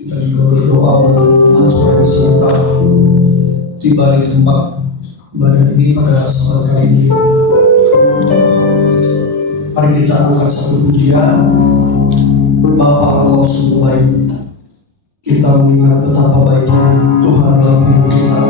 Kita juga berdoa berdoa supaya serta tiba di tempat ibadah ini pada saat kali ini. Mari kita angkat satu pujian. Bapa, Engkau sungguh baik. Kita mengingat betapa baiknya Tuhan dalam hidup kita.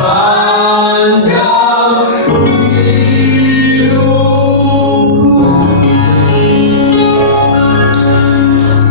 sepanjang hidupku.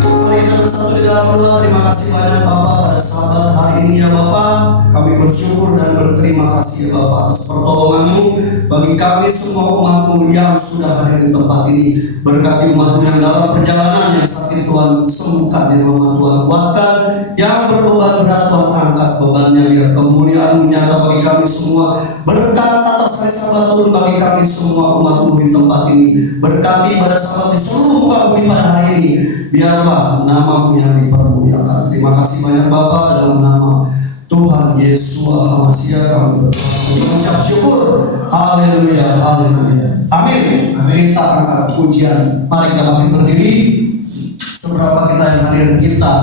Mari kita bersatu di dalam doa. Terima kasih banyak Bapak pada sahabat hari ini ya Bapak. Kami bersyukur dan berterima kasih ya Bapak atas pertolongan-Mu bagi kami semua umat-Mu yang sudah hadir di tempat ini. Berkati umat-Mu yang dalam perjalanan yang sakit Tuhan sembuhkan, yang lemah Tuhan kuatkan, yang berbeban berat Tuhan angkat bebannya, biar kemuliaan-Mu nyata bagi kami semua. Berkat atas hari Sabat turun bagi kami semua umat-Mu di tempat ini. Berkati pada sahabat di seluruh muka bumi pada hari ini. Biarlah nama-Mu yang dipermuliakan. Terima kasih banyak Bapak, dalam nama Tuhan Yesus Al-Masih kami mengucap syukur. Haleluya, haleluya. Amin. Kita angkat pujian. Mari kita bangkit berdiri. Seberapa kita yang hadir kita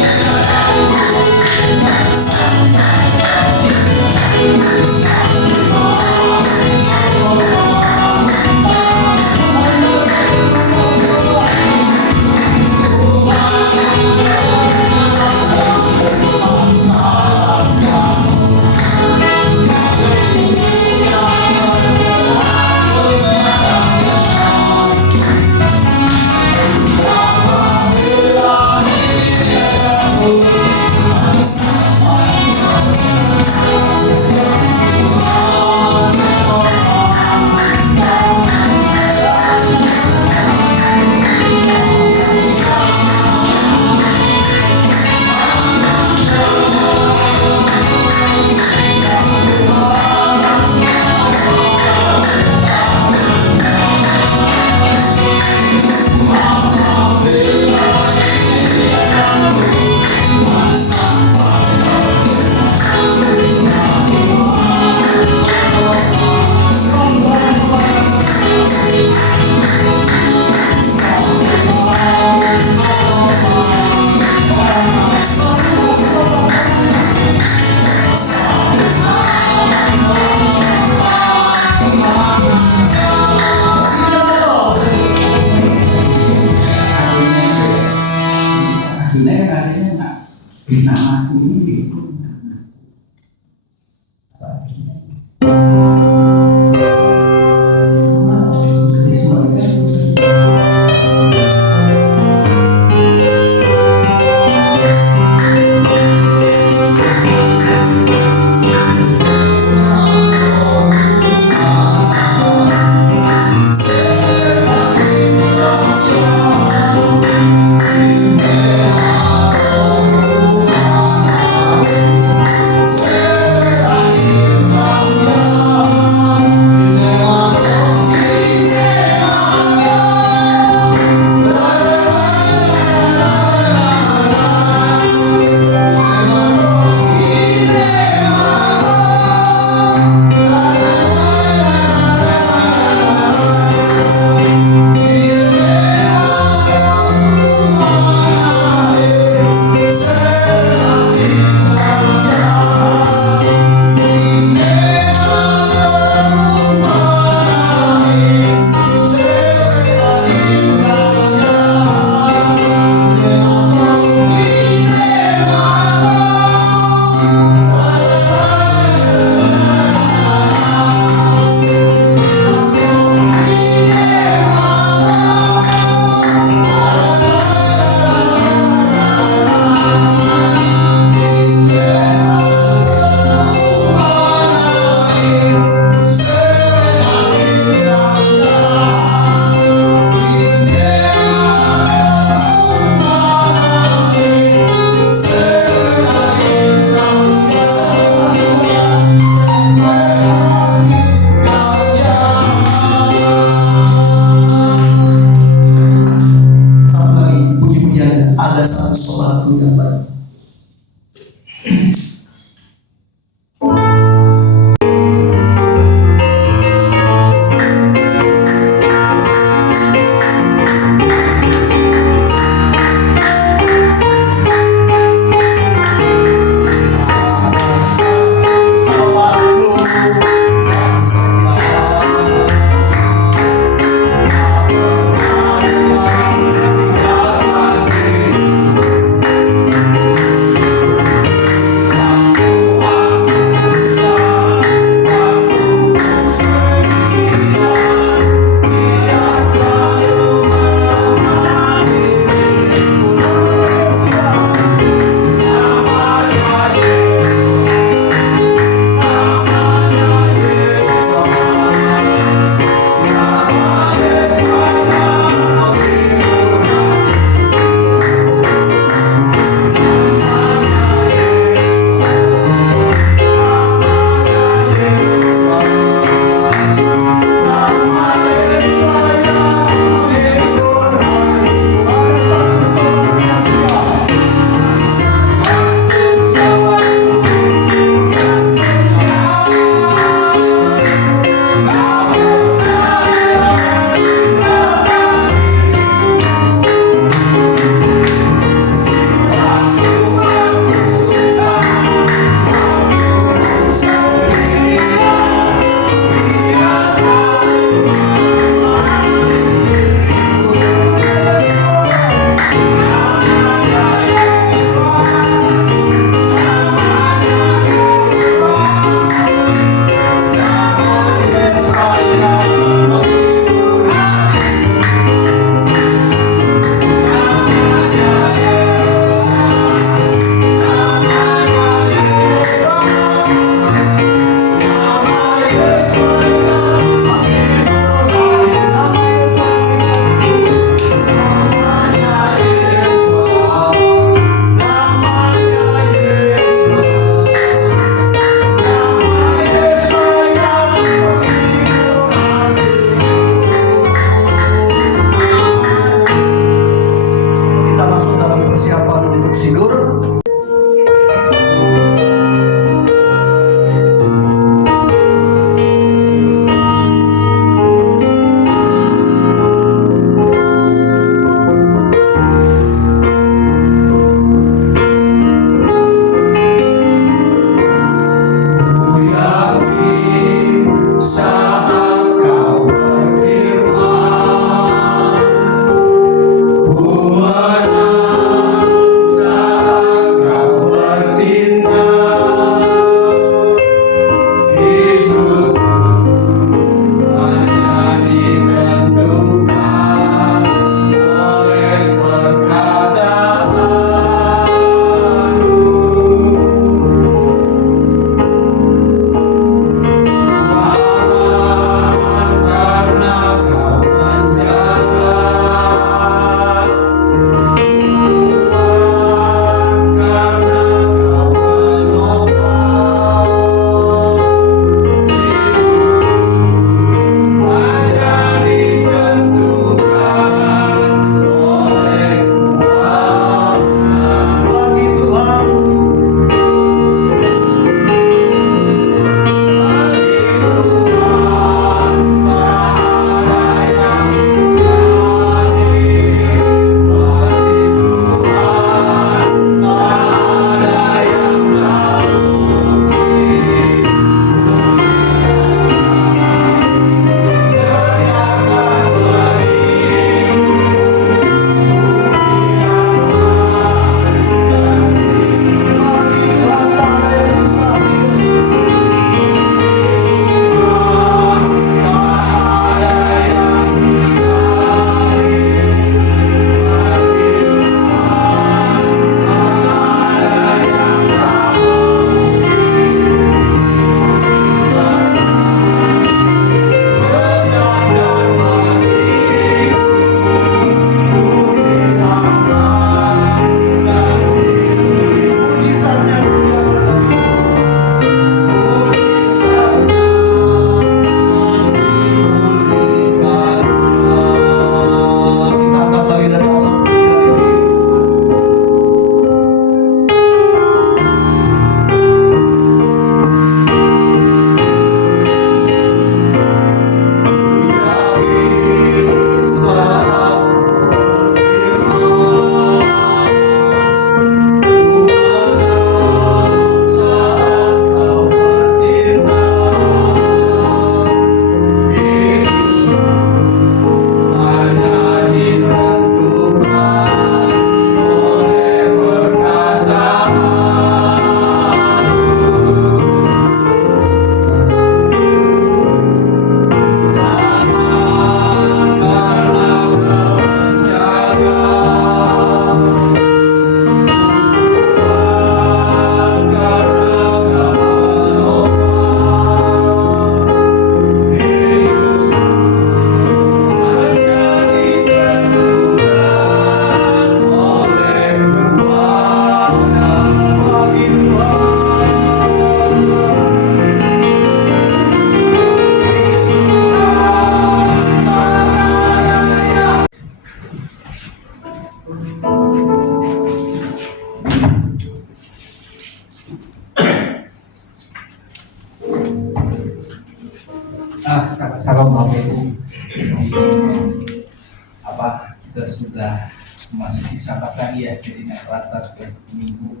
Kita sudah masuk di sahabat lagi ya, jadi nggak terasa sudah 1 minggu.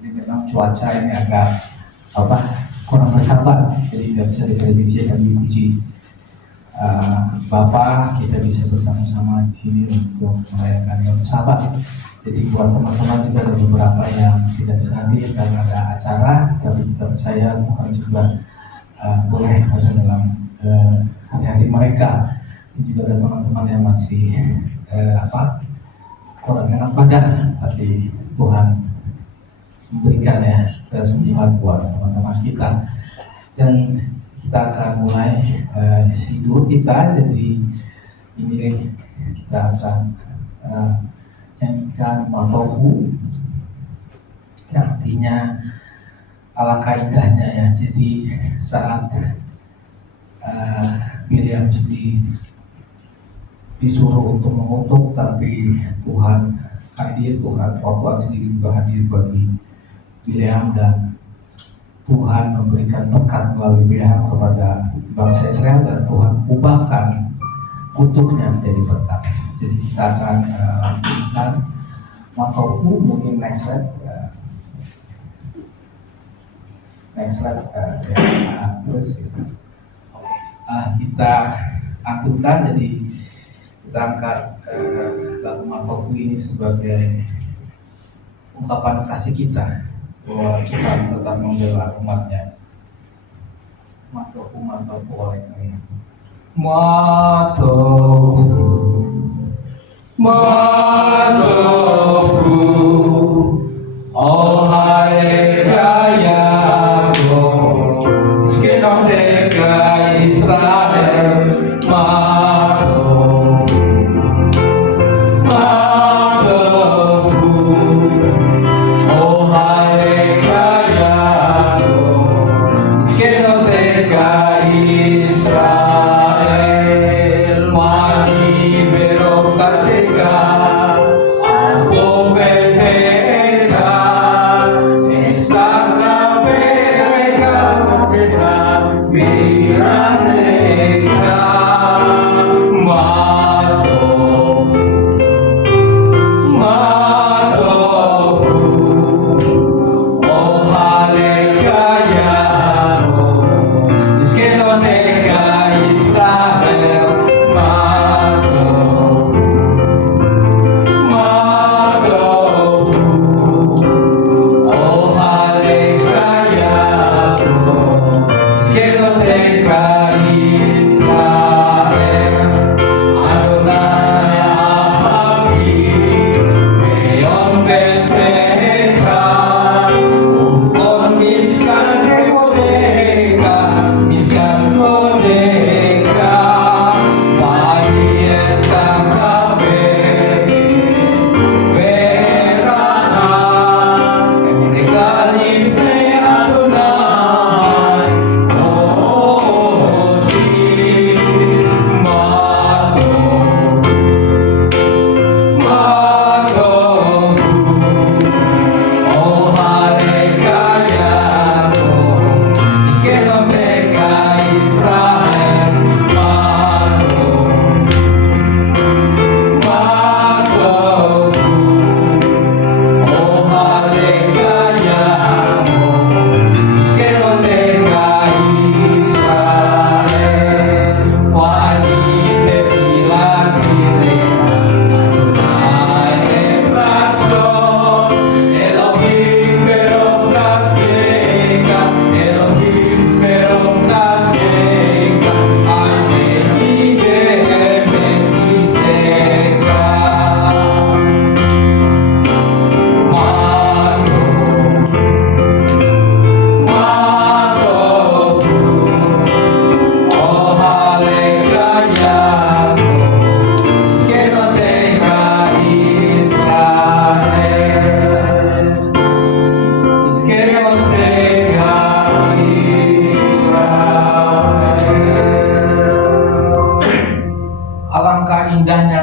Jadi memang cuaca ini agak kurang bersahabat, jadi nggak bisa diprediksi dan dipuji. Bapak, kita bisa bersama-sama di sini untuk merayakan Yom Sabat. Jadi buat teman-teman juga ada beberapa yang tidak bisa hadir karena ada acara, tapi kita percaya Tuhan juga boleh ada dalam hari-hari mereka. Dan juga ada teman-teman yang masih kurang enak badan, tapi Tuhan memberikan ya kesembuhan buat teman-teman kita. Dan kita akan mulai sidur kita. Jadi ini kita akan nyanyikan Matohu, yang artinya alangkah indahnya ya. Jadi saat Miriam disuruh untuk mengutuk, tapi Tuhan hadir, Tuhan Allah sendiri juga hadir bagi Miriam, dan Tuhan memberikan berkat melalui Miriam kepada bangsa Israel, dan Tuhan ubahkan kutuknya menjadi berkat. Jadi kita akan lanjutkan Matohu. Mungkin next slide, terus kita aturkan. Jadi kita angkat lagu Matohu ini sebagai ungkapan kasih kita bahwa Tuhan tetap membela umatnya. Matohu oleh kami. Matohu, oh haleluya, skenoteka Israel,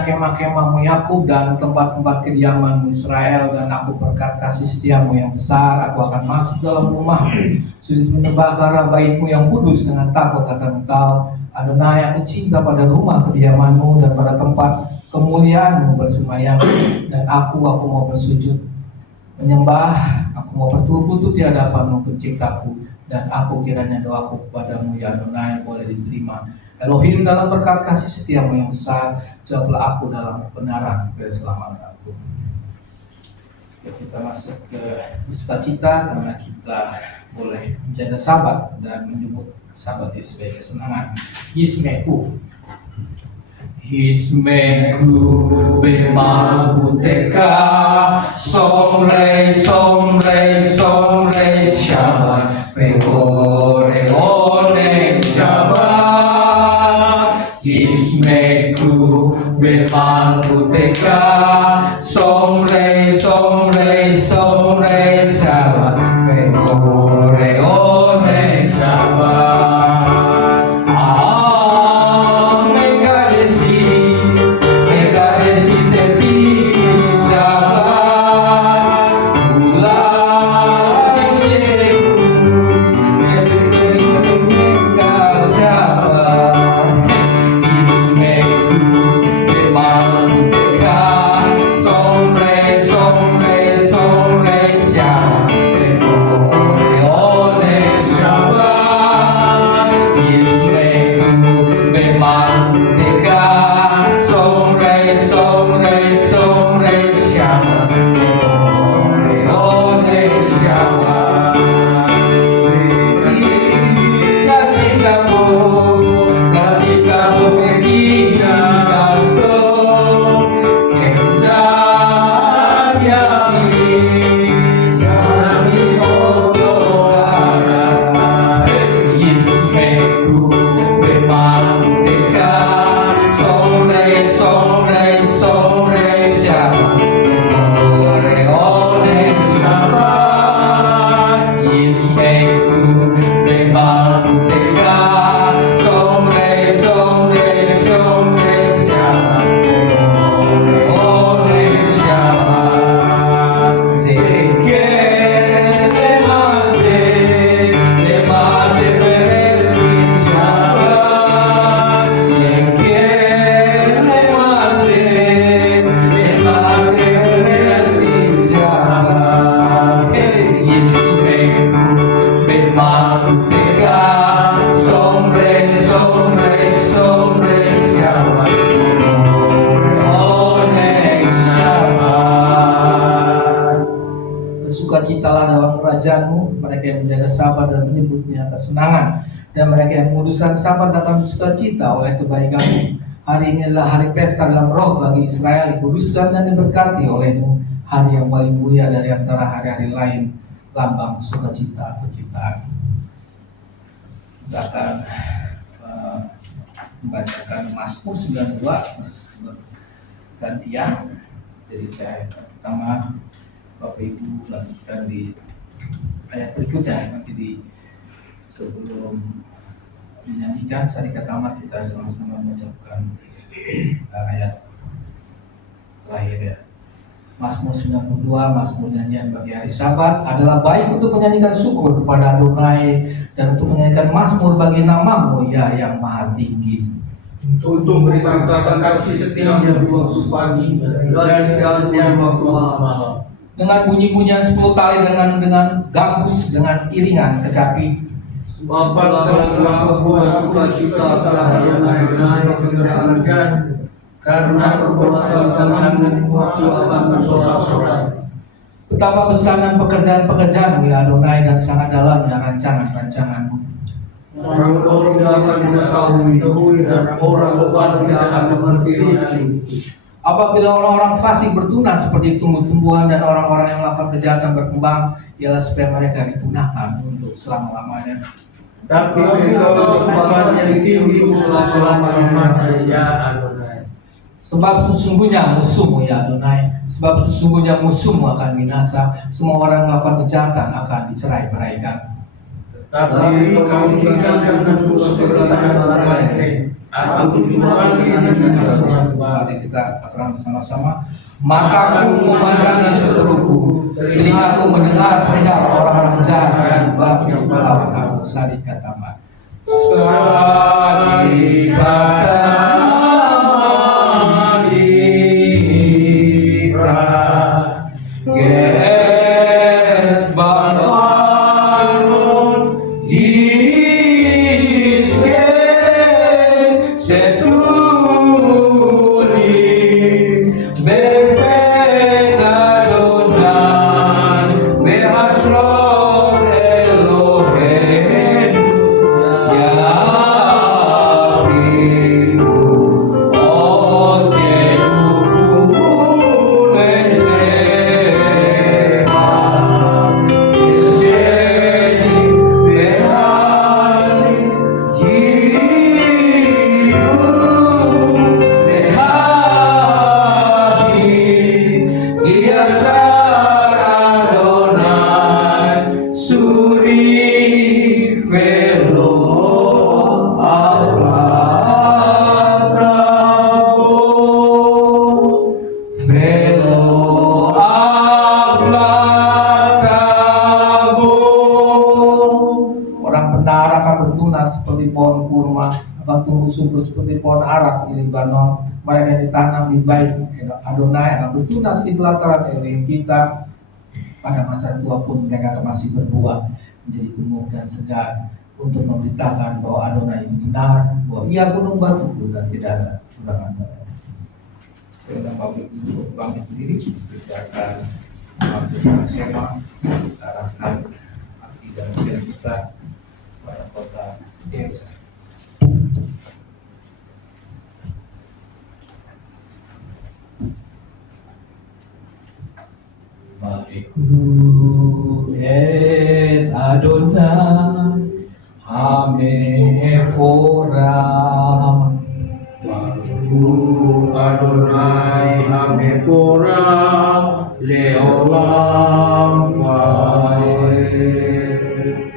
kemah-kemahmu Yakub dan tempat-tempat kediamanmu Israel, dan aku berkat kasih setiamu yang besar, aku akan masuk dalam rumahmu, sujud menyembah ke arah baitmu yang kudus dengan takut akan Engkau. Adonai, aku cinta pada rumah kediaman-Mu dan pada tempat kemuliaan-Mu bersemayam. Dan aku mau bersujud, menyembah, aku mau berlutut di hadapan-Mu penciptaku. Dan aku kiranya doaku kepadamu ya Adonai boleh diterima. Elohim, dalam berkat kasih setiamu yang besar, jawablah aku dalam kebenaran keselamatanku. Kita masuk ke sukacita karena kita boleh menjaga Sabat dan menyebut Sabat itu sebagai kesenangan. Hismeku bemaguteka, somre Shabbat, pekore one Shabbat. Hismeku bemaguteka, somre Shabbat, pekore one Shabbat. Bersukacitalah dalam kerajaan-Mu, mereka yang menjaga Sabat dan menyebutnya kesenangan, dan mereka yang menguduskan Sabat akan bersukacita oleh kebaikan-Mu. Hari ini adalah hari pesta dalam roh bagi Israel, dikuduskan dan diberkati oleh-Mu, hari yang paling mulia dari antara hari-hari lain, lambang sukacita penciptaan. Kita akan membacakan Mazmur 92 bergantian. Jadi saya pertama, Bapak Ibu lanjutkan di ayat berikutnya. Nanti sebelum dinyanyikan Sarika Tamat, kita sama-sama mengucapkan ayat terakhir ya. Mazmur 92, Mazmur nyanyian bagi hari Sabat, adalah baik untuk menyanyikan syukur kepada Adonai dan untuk menyanyikan Mazmur bagi nama-Mu ya yang maha tinggi. Untuk memberitakan kasih setiamu di waktu pagi dan segalanya waktu malam. Dengan bunyi-bunyian 10 tali, dengan gambus, dengan iringan kecapi. Bapa telah membuat sukacita terhadap Adonai karena perbuatan tanganmu waktu akan bersorak-sorak. Betapa besar dan pekerjaan-pekerjaan-Mu ya Adonai, dan sangat dalamnya rancangan-rancangan-Mu. Orang-orang dapat kita ketahui dan orang lebat kita akan mengerti. Apabila orang-orang fasik bertunas seperti tumbuh-tumbuhan dan orang-orang yang melakukan kejahatan berkembang, ialah supaya mereka dipunahkan untuk selama-lamanya. Tapi mereka berkembang yang tinggi selama-lamanya ya Adonai. Sebab sesungguhnya musuhmu ya Adonai, sebab sesungguhnya musuhmu akan binasa, semua orang yang melakukan kejahatan akan dicerai-beraikan. Tapi kau tinggalkan musuh seperti ikan berbantai. Aku dipanggil dengan Tuhan. Mari kita katakan bersama-sama. Mataku memandangi seteruku, telingaku mendengar perihal orang-orang jahat yang melawan aku. Sarika Tamat. Sadi kata Marira Kes Bafanun Giske Setuli Befegadonan Behasror Elohen Yafiru Ojenubu Beseha Eseni Berani Yiru Behadi Iyasar Adonai Suri Velo Aflatabo Velo Aflatabo. Orang benar akan bertunas seperti pohon kurma, akan tumbuh subur seperti pohon aras di Libanon. Mereka yang ditanam di bait Adonai akan bertunas di pelataran Elohim kita. Pada masa tua pun mereka akan masih berbuah menjadi gemuk dan segar untuk memberitakan bahwa Adonai benar, bahwa ia gunung batuku dan tidak ada curangan pada. Saya undang Bapak Ibu untuk bangkit berdiri, kita akan melakukan sema, arahkan hati dan pikiran kita pada kota Yerusalem. Baikku et Adonai Hamefora Baru Adonai Hamepora Leolam Wae.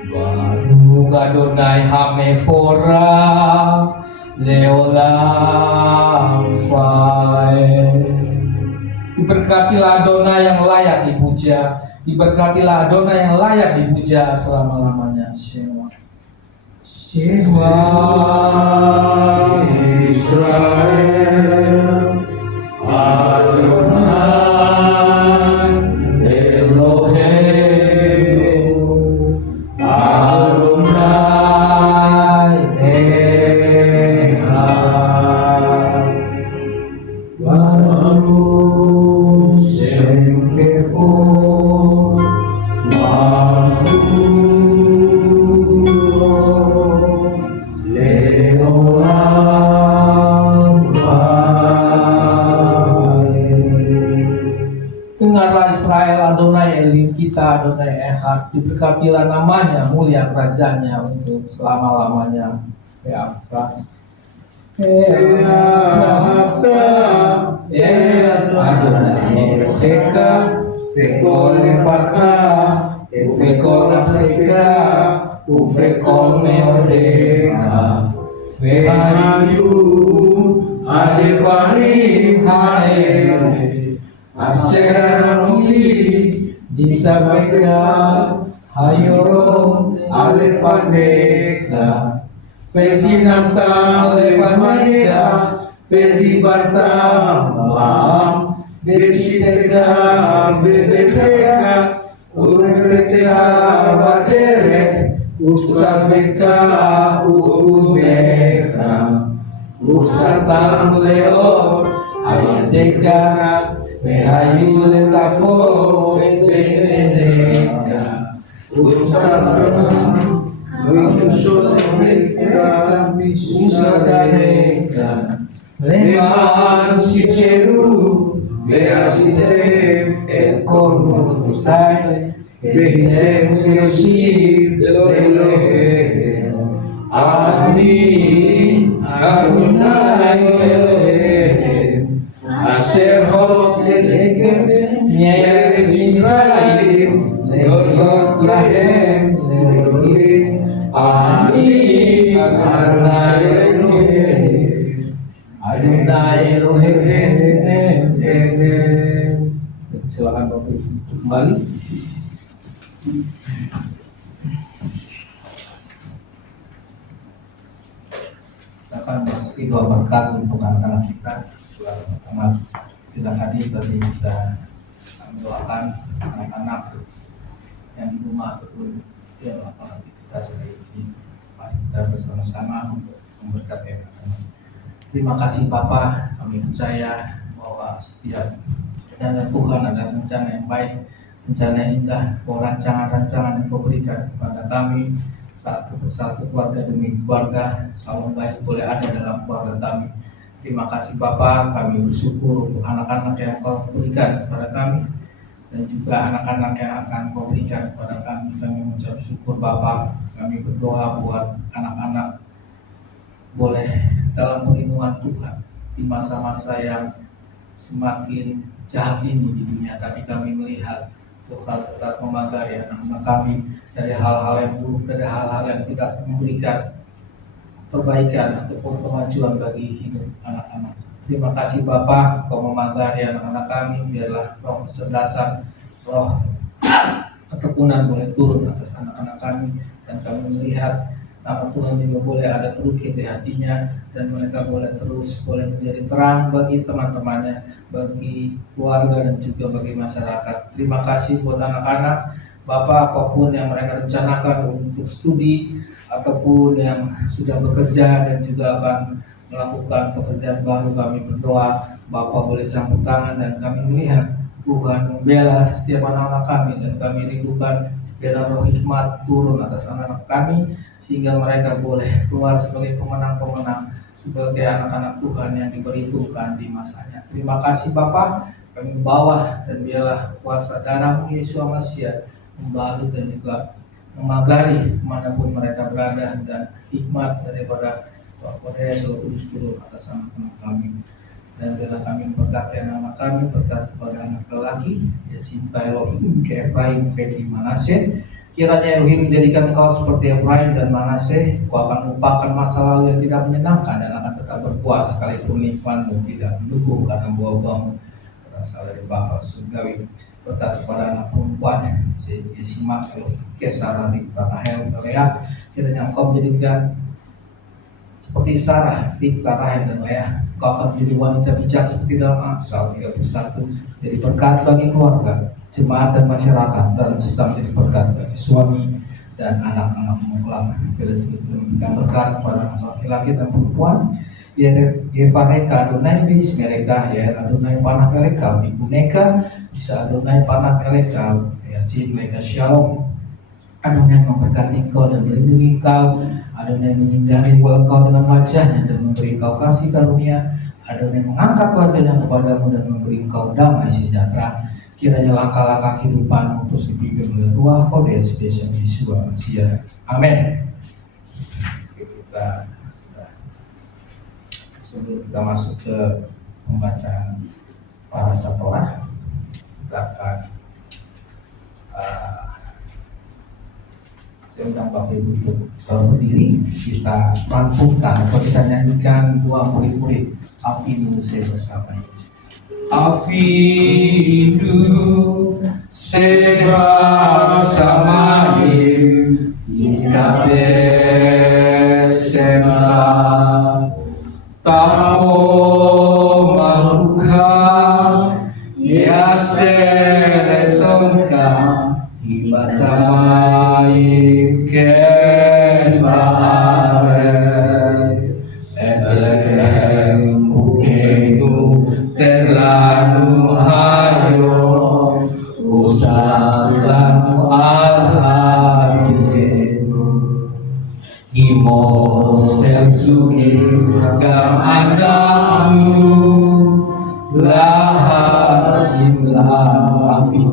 Baru Adonai Hamefora Leolam Fae. Diberkatilah Adonai yang layak dipuja, diberkatilah Adonai yang layak dipuja selama-lamanya. Shema. Shema Israel Adonai Elohim Adonai Echad Baruch Shem Kepor Leolam Fae. Dengarlah Israel, Adonai Elohim kita, Adonai Echad. Diberkatilah namanya, mulia kerajaannya untuk selama-lamanya. Beafta. Beata Adonai Elohecha, vekol lefacha, vekol nafsecha, uvekol meodecha. Vehayu Adevarim Haele Aser kili disampaikan hayorom alefaneka pesinata alefaneka pedibarta maam besiteka bebeteka ureteka baderek usabeka ubeka usatam leo ayadeka Behayu letafo beneka Ustadam Wisusul mereka Usasaneka Leman siceru Beasitem Ekon mustai Behitem Yosir Elohe Amin Adonai Elohe Aser host lekem Nyayek Israel Leot lahem Leolim Amin Adonai Elohim Adonai Elohim Amen. Silakan Bapak Ibu kembali. beri doa berkat untuk anak-anak kita. Setelah pertama kita hadir tadi kita mendoakan anak-anak yang di rumah ataupun yang melakukan aktivitas hari ini. Mari kita bersama-sama untuk memberkati anak-anak. Terima kasih Bapa, kami percaya bahwa setiap rencana Tuhan ada rencana yang baik, rencana yang indah, bahwa rancangan-rancangan yang Kau berikan kepada kami satu persatu, keluarga demi keluarga, selalu baik boleh ada dalam keluarga kami. Terima kasih Bapa, kami bersyukur untuk anak-anak yang Kau berikan kepada kami dan juga anak-anak yang akan Kau berikan kepada kami. Kami mengucap syukur Bapa, kami berdoa buat anak-anak boleh dalam perlindungan Tuhan di masa-masa yang semakin jahat ini di dunia, tapi kami melihat Tuhan tetap memagari anak-anak kami dari hal-hal yang buruk, dari hal-hal yang tidak memberikan perbaikan ataupun kemajuan bagi hidup anak-anak. Terima kasih Bapa, Kau memagari anak-anak kami, biarlah roh kecerdasan, roh ketekunan boleh turun atas anak-anak kami, dan kami melihat nama Tuhan juga boleh ada terukir di hatinya, dan mereka boleh menjadi terang bagi teman-temannya, bagi keluarga dan juga bagi masyarakat. Terima kasih buat anak-anak Bapak, apapun yang mereka rencanakan untuk studi ataupun yang sudah bekerja dan juga akan melakukan pekerjaan baru, kami berdoa Bapak boleh campur tangan, dan kami melihat Tuhan membela setiap anak-anak kami, dan kami rindukan biarlah roh hikmat turun atas anak-anak kami sehingga mereka boleh keluar sebagai pemenang-pemenang, sebagai anak-anak Tuhan yang diperhitungkan di masanya. Terima kasih Bapa, kami membawa dan biarlah kuasa darah-Mu Yesus Masiah membalut dan juga memagari dimanapun mereka berada, dan hikmat daripada Tuhan Yesus Kudus turun atas anak-anak kami. Dan biarlah kami memberkati anak-anak kami, berkati kepada anak lelaki Yesimka Elohim ke Efraim, Feki, Manase. Kiranya Elohim menjadikan engkau seperti Efraim dan Manase. Kau akan melupakan masa lalu yang tidak menyenangkan dan akan tetap berpuas sekalipun lingkunganmu tidak mendukung, karena buah-buahmu berasal dari Bapa surgawi. Berkati kepada anak perempuan Yesimka Elohim ke Sarah, Ribka, Rahel, Lea. Kiranya engkau menjadikan seperti Sarah, Ribka, Rahel, dan Lea. Kau akan menjadi wanita bijak seperti dalam Amsal 31. Jadi berkat bagi keluarga, jemaat dan masyarakat, dan serta menjadi berkat bagi suami dan anak-anak kelak. Bila diberikan berkat kepada anak laki-laki dan perempuan, ya Vaneka Adonai bis mereka, ya Adonai panah mereka, ibu neka bisa Adonai panah mereka, ya si mereka shalom. Adonai memberkati engkau dan melindungi engkau. Adonai menyinari engkau dengan wajahnya dan memberi engkau kasih karunia. Adonai mengangkat wajahnya kepadamu dan memberi engkau damai sejahtera. Kiranya langkah-langkah kehidupanmu terus dipimpin oleh Ruach Kodes Yesus Masiah. Amin. Sebelum kita masuk ke pembacaan Parashat Torah, kita akan saya undang Bapak Ibu untuk berdiri. Kita rampungkan atau kita nyanyikan dua murid-murid Afinu Se bersama ini. Afinu Se bersama ini Ikate Semta Tafo Maluka Yase Sonka Tibasamai Ken Bahare Eleng Ukenu Terlanu Hayo Usatanu Al-Hadinu Kimo Selsuki Gam Anamu Lahim Lahafin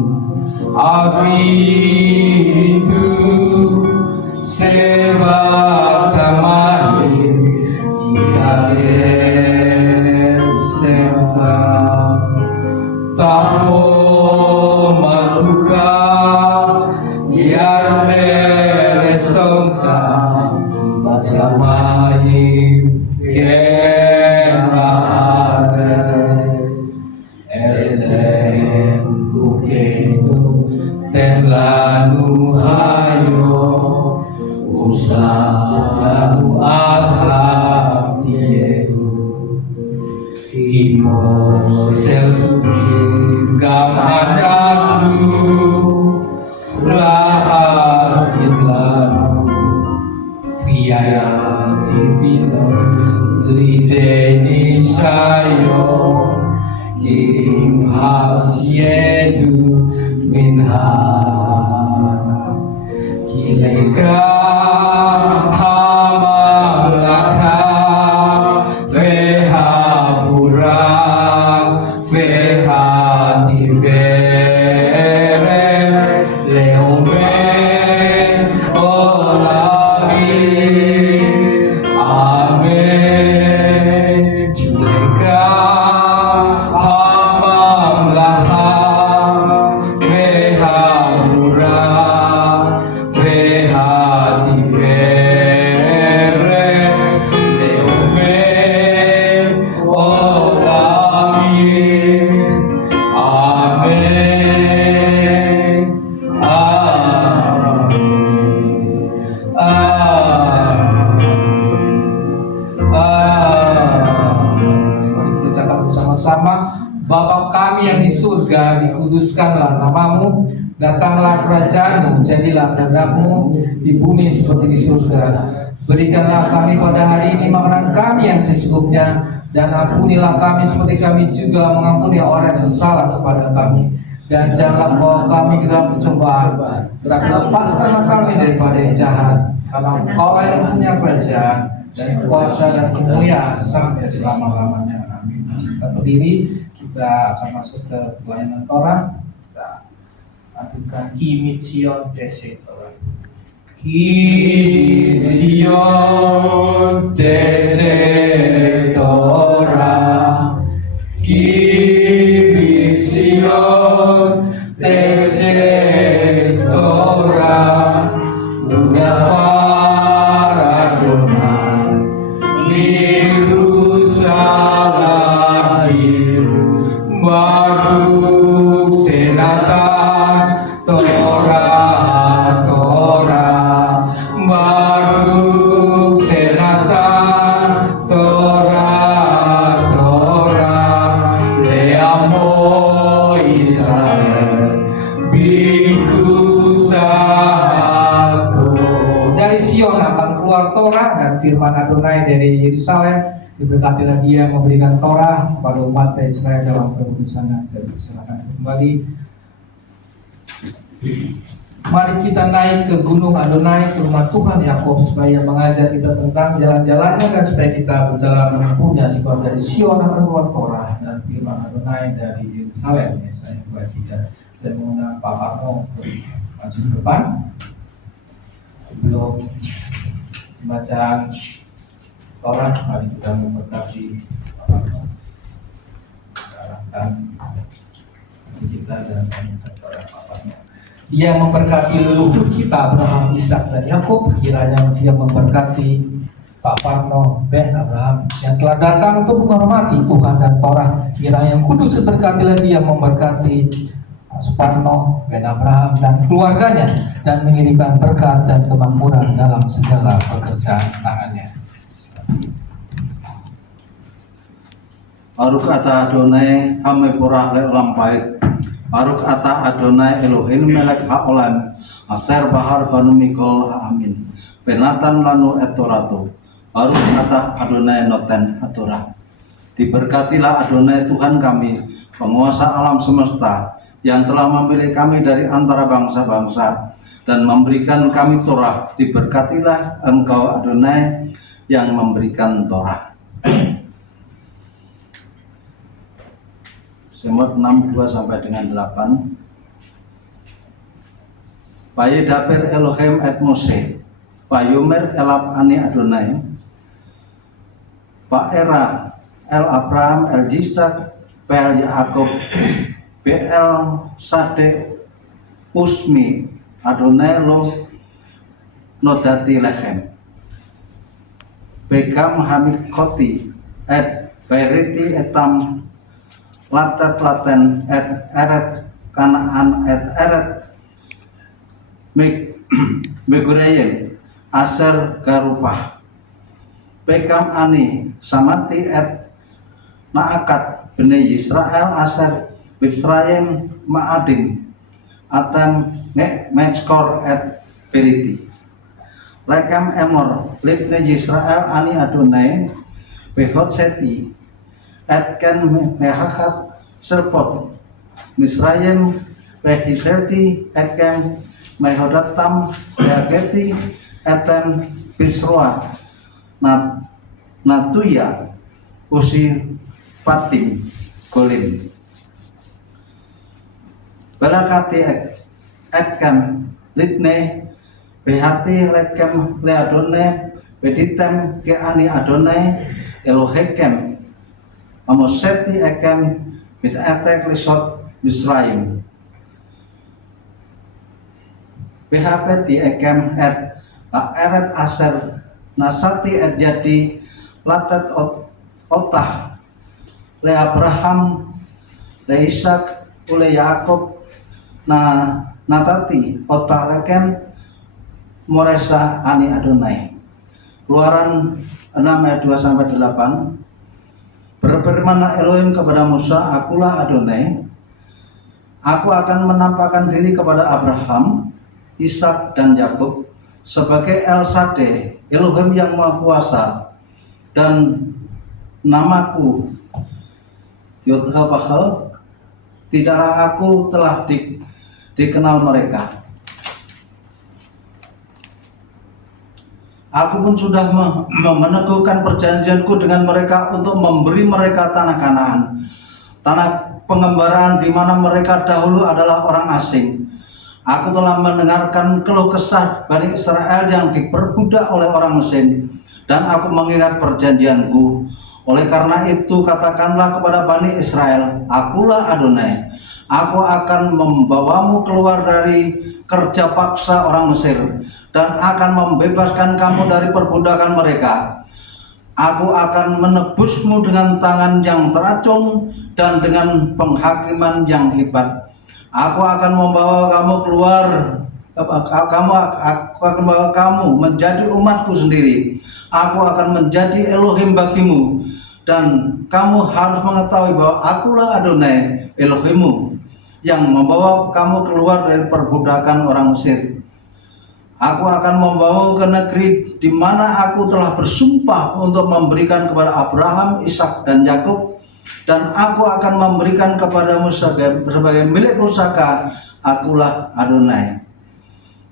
Afidu Seva Samahin Ikade Semka Tafo Maluka Yase Lesonka Basamahin Ken Kimo selsubin gamadaku lahir lalu via divino lideni sayo kim hasiedu minha kileka hamalaka veha fura veha tivere leome olami amen kileka hamamlaha veha fura veha tivere leome olami amen Mari kita cakap bersama-sama. Bapa kami yang di surga, dikuduskanlah namamu, datanglah kerajaanmu, jadilah kehendakmu di bumi seperti di surga. Berikanlah kami pada hari ini makanan kami yang secukupnya, dan ampunilah kami seperti kami juga mengampuni orang yang bersalah kepada kami. Dan janganlah bawa kami ke dalam pencobaan, tetapi lepaskanlah kami daripada yang jahat. Karena Engkau yang punya kerajaan dan kuasa dan kemuliaan sampai selama-lamanya. Amin. Kita berdiri, kita akan masuk ke pelayanan Torah. Kita lanjutkan Kimi Sion Dese Torah. Kimi Sion Dese Torah. Kimi Sion Dese Torah. Dunia Faradona Yerusalem Baruch Senatan Torah Torah Baruch Senatan Torah Torah Leamo Israel Biku Satu. Dari Sion akan keluar Torah dan firman Adonai dari Yerusalem. Diberkatilah dia memberikan Torah kepada umat Israel dalam kekudusannya. Saya persilakan kembali. Mari kita naik ke gunung Adonai, ke rumah Tuhan Yakub, supaya mengajar kita tentang jalan-jalannya dan supaya kita berjalan menempuhnya. Sebab dari Sion akan keluar Torah dan firman Adonai dari Yerusalem. Saya mengundang Pak Parno untuk maju ke depan. Sebelum pembacaan Torah, mari kita memberkati Pak Parno. Kita arahkan kita dan meminta kepada Pak Parno. Dia memberkati leluhur kita Abraham, Ishak dan Yakub. Kiranya dia memberkati Pak Parno Ben Abraham yang telah datang untuk menghormati Tuhan dan Torah. Kiranya yang kudus berkatilah dia memberkati Suparno, Ben Abraham dan keluarganya, dan mengirimkan berkat dan kemakmuran dalam segala pekerjaan tangannya. Baruch atah Adonai hame porah le olam pait. Baruch atah Adonai Eloheinu melek haolam aser bahar banu mikol amin. Penatan lanu etorato. Baruch atah Adonai noten atorah. Diberkatilah Adonai Tuhan kami, penguasa alam semesta, yang telah memilih kami dari antara bangsa-bangsa dan memberikan kami Torah. Diberkatilah Engkau Adonai yang memberikan Torah. Semot 6:2 sampai dengan 8. Vayedaber Elohem et Mose, Vayomer elab ani Adonai, Va'era el Abraham el Yitzhak pel Yaakov BL Sade Usmi Adonai lo nodati lechem Begam Hamikoti et Beriti etam Latet laten et eret Kanaan et eret Megureyem Aser garupah Begam ani Samati et naakat bani Israel aser Misrayim ma'adim atam mechkor et beriti lekam emor libne Israel ani Adonai behot seti et ken mehakat serpot Misrayim behiseti et ken mehodatam beageti etem bisroa natuya usi patim golim balakati etkan litne behati lekem le adone beditem ke ani adone elohekem amoseti ekem bidatek lisot Misraim BHP ekem et eret aser nasati et jadi latat otah le Abraham le Ishak ule Yakob natati otah lekem moresa ani Adonai. Keluaran 6 ayat 2 sampai 8. Berfirmanlah Elohim kepada Musa, akulah Adonai. Aku akan menampakkan diri kepada Abraham, Ishak dan Yakub sebagai El Shaddai, Elohim yang Maha Kuasa, dan namaku Yod-Hah-Vah, tidaklah aku telah dikenal mereka. Aku pun sudah meneguhkan perjanjianku dengan mereka untuk memberi mereka tanah Kanaan, tanah pengembaraan di mana mereka dahulu adalah orang asing. Aku telah mendengarkan keluh kesah Bani Israel yang diperbudak oleh orang Mesir, dan aku mengingat perjanjianku. Oleh karena itu katakanlah kepada Bani Israel, akulah Adonai. Aku akan membawamu keluar dari kerja paksa orang Mesir, dan akan membebaskan kamu dari perbudakan mereka. Aku akan menebusmu dengan tangan yang teracung dan dengan penghakiman yang hebat. Aku akan membawa kamu keluar, aku akan membawa kamu menjadi umatku sendiri. Aku akan menjadi Elohim bagimu, dan kamu harus mengetahui bahwa akulah Adonai Elohimmu yang membawa kamu keluar dari perbudakan orang Mesir. Aku akan membawamu ke negeri di mana aku telah bersumpah untuk memberikan kepada Abraham, Ishak dan Yakub, dan aku akan memberikan kepadamu sebagai milik pusaka. Akulah Adonai.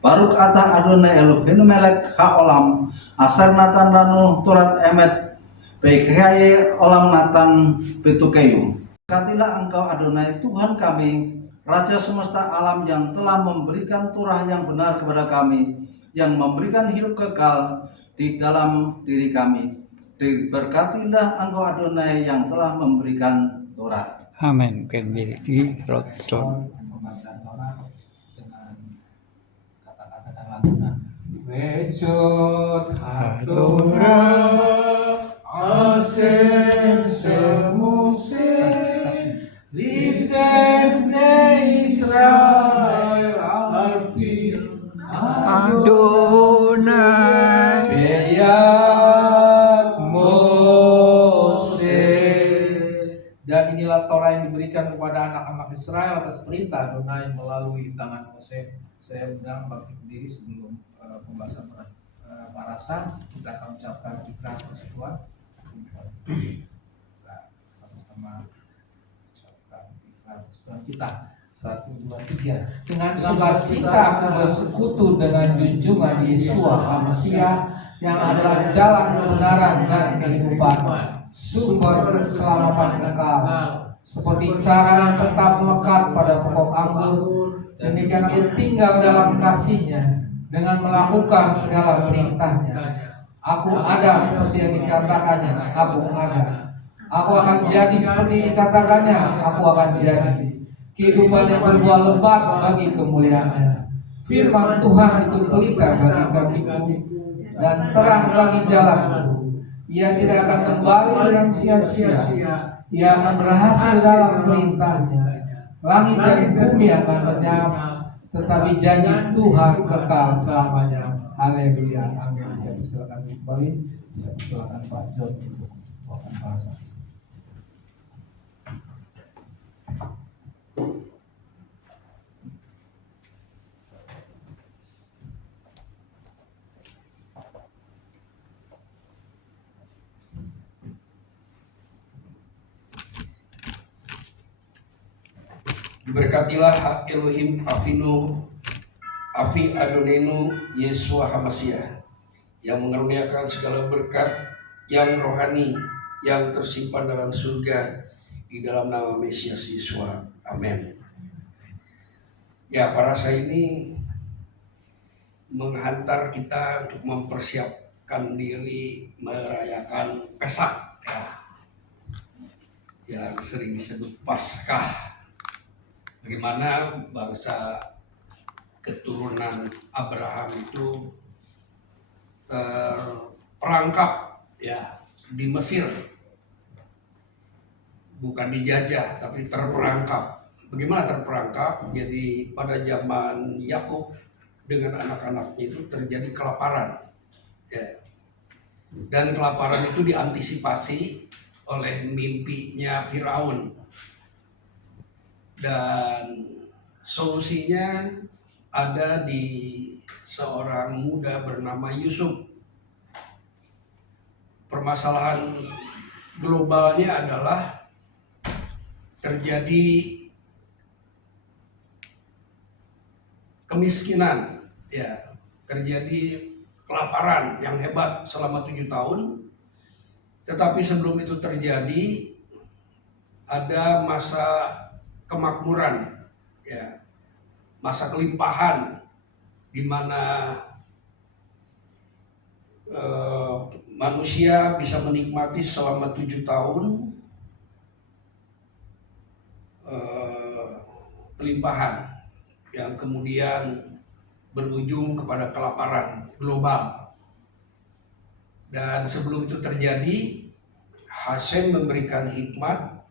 Baruk atah Adonai Elohim melek haolam asar natan ranu turat emet beikaye olam natan betukeyu. Katilah engkau Adonai Tuhan kami, Raja semesta alam yang telah memberikan Torah yang benar kepada kami, yang memberikan hidup kekal di dalam diri kami. Diberkatilah engkau Adonai yang telah memberikan Torah. Amin. Di Rodson. Pembacaan Torah dengan kata-kata dan lantunan. Vechot Torah asen semuse lidem de Israel arpi Adonai. Beyat Mose. Dan inilah Torah yang diberikan kepada anak-anak Israel atas perintah Adonai melalui tangan Mose. Saya undang bagi berdiri sebelum pembahasan parasa. Kita akan ucapkan ikrar persekutuan. Sama-sama ucapkan ikrar persekutuan kita. 1, 2, 3. Dengan sukacita aku bersekutu dengan junjungan Yesua HaMasiah yang adalah jalan kebenaran dan kehidupan, sumber keselamatan kekal. Seperti cara yang tetap melekat pada pokok anggur, demikian aku tinggal dalam kasih-Nya dengan melakukan segala perintah-Nya. Aku ada seperti yang dikatakannya, aku ada. Aku akan jadi seperti dikatakannya, aku akan jadi. Kehidupan yang berbuah lebat bagi kemuliaan-Nya. Firman Tuhan itu pelita bagi kakiku dan terang bagi jalanku. Ia tidak akan kembali dengan sia-sia. Ia akan berhasil dalam perintah-Nya. Langit dan bumi akan lenyap, tetapi janji Tuhan kekal selamanya. Haleluya. Amin. Saya persilakan kembali. Saya persilakan Pak John untuk membawakan bahasa. Diberkatilah Elohim Avinu Avi Adonenu Yeshua HaMasiah yang mengaruniakan segala berkat yang rohani yang tersimpan dalam surga di dalam nama Mesias Yeshua. Amin. Ya, para saya ini menghantar kita untuk mempersiapkan diri merayakan Pesak, ya, yang sering disebut Paskah. Bagaimana bangsa keturunan Abraham itu terperangkap ya di Mesir, bukan dijajah tapi terperangkap. Bagaimana terperangkap? Jadi pada zaman Yakub dengan anak-anaknya itu terjadi kelaparan, ya. Dan kelaparan itu diantisipasi oleh mimpinya Firaun, dan solusinya ada di seorang muda bernama Yusuf. Permasalahan globalnya adalah terjadi kemiskinan, ya, terjadi kelaparan yang hebat selama 7 tahun. Tetapi sebelum itu terjadi ada masa kemakmuran, ya, masa kelimpahan di mana manusia bisa menikmati selama 7 tahun kelimpahan yang kemudian berujung kepada kelaparan global. Dan sebelum itu terjadi, Hashem memberikan hikmat,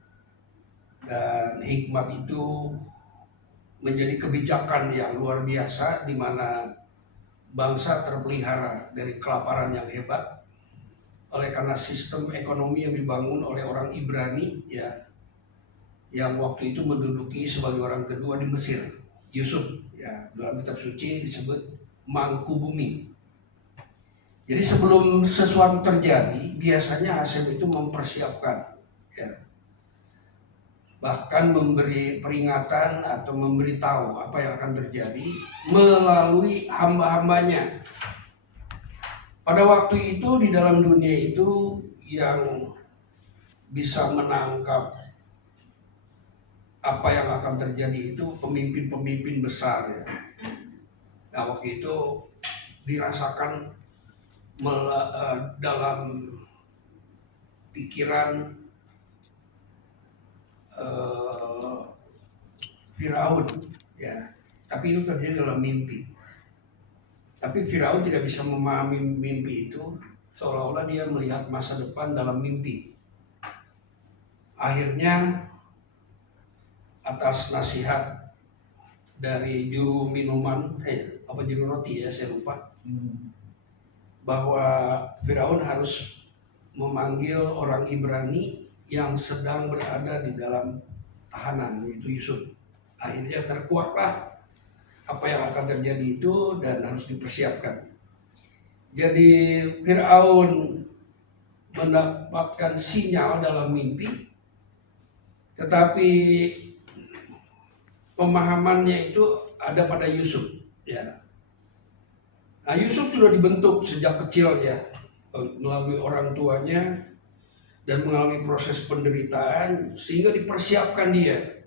dan hikmat itu menjadi kebijakan yang luar biasa di mana bangsa terpelihara dari kelaparan yang hebat oleh karena sistem ekonomi yang dibangun oleh orang Ibrani, ya, yang waktu itu menduduki sebagai orang kedua di Mesir. Yusuf, ya, dalam kitab suci disebut mangku bumi. Jadi sebelum sesuatu terjadi, biasanya Hashem itu mempersiapkan, ya, bahkan memberi peringatan atau memberitahu apa yang akan terjadi melalui hamba-hambanya. Pada waktu itu di dalam dunia itu yang bisa menangkap apa yang akan terjadi itu pemimpin-pemimpin besar, ya. Nah, waktu itu dirasakan dalam pikiran Firaun, ya, tapi itu terjadi dalam mimpi. Tapi Firaun tidak bisa memahami mimpi itu, seolah-olah dia melihat masa depan dalam mimpi. Akhirnya atas nasihat dari juru minuman, juru roti, ya, saya lupa, bahwa Firaun harus memanggil orang Ibrani yang sedang berada di dalam tahanan, yaitu Yusuf. Akhirnya terkuaklah apa yang akan terjadi itu dan harus dipersiapkan. Jadi Firaun mendapatkan sinyal dalam mimpi, tetapi pemahamannya itu ada pada Yusuf, ya. Nah, Yusuf sudah dibentuk sejak kecil, ya, melalui orang tuanya dan mengalami proses penderitaan sehingga dipersiapkan dia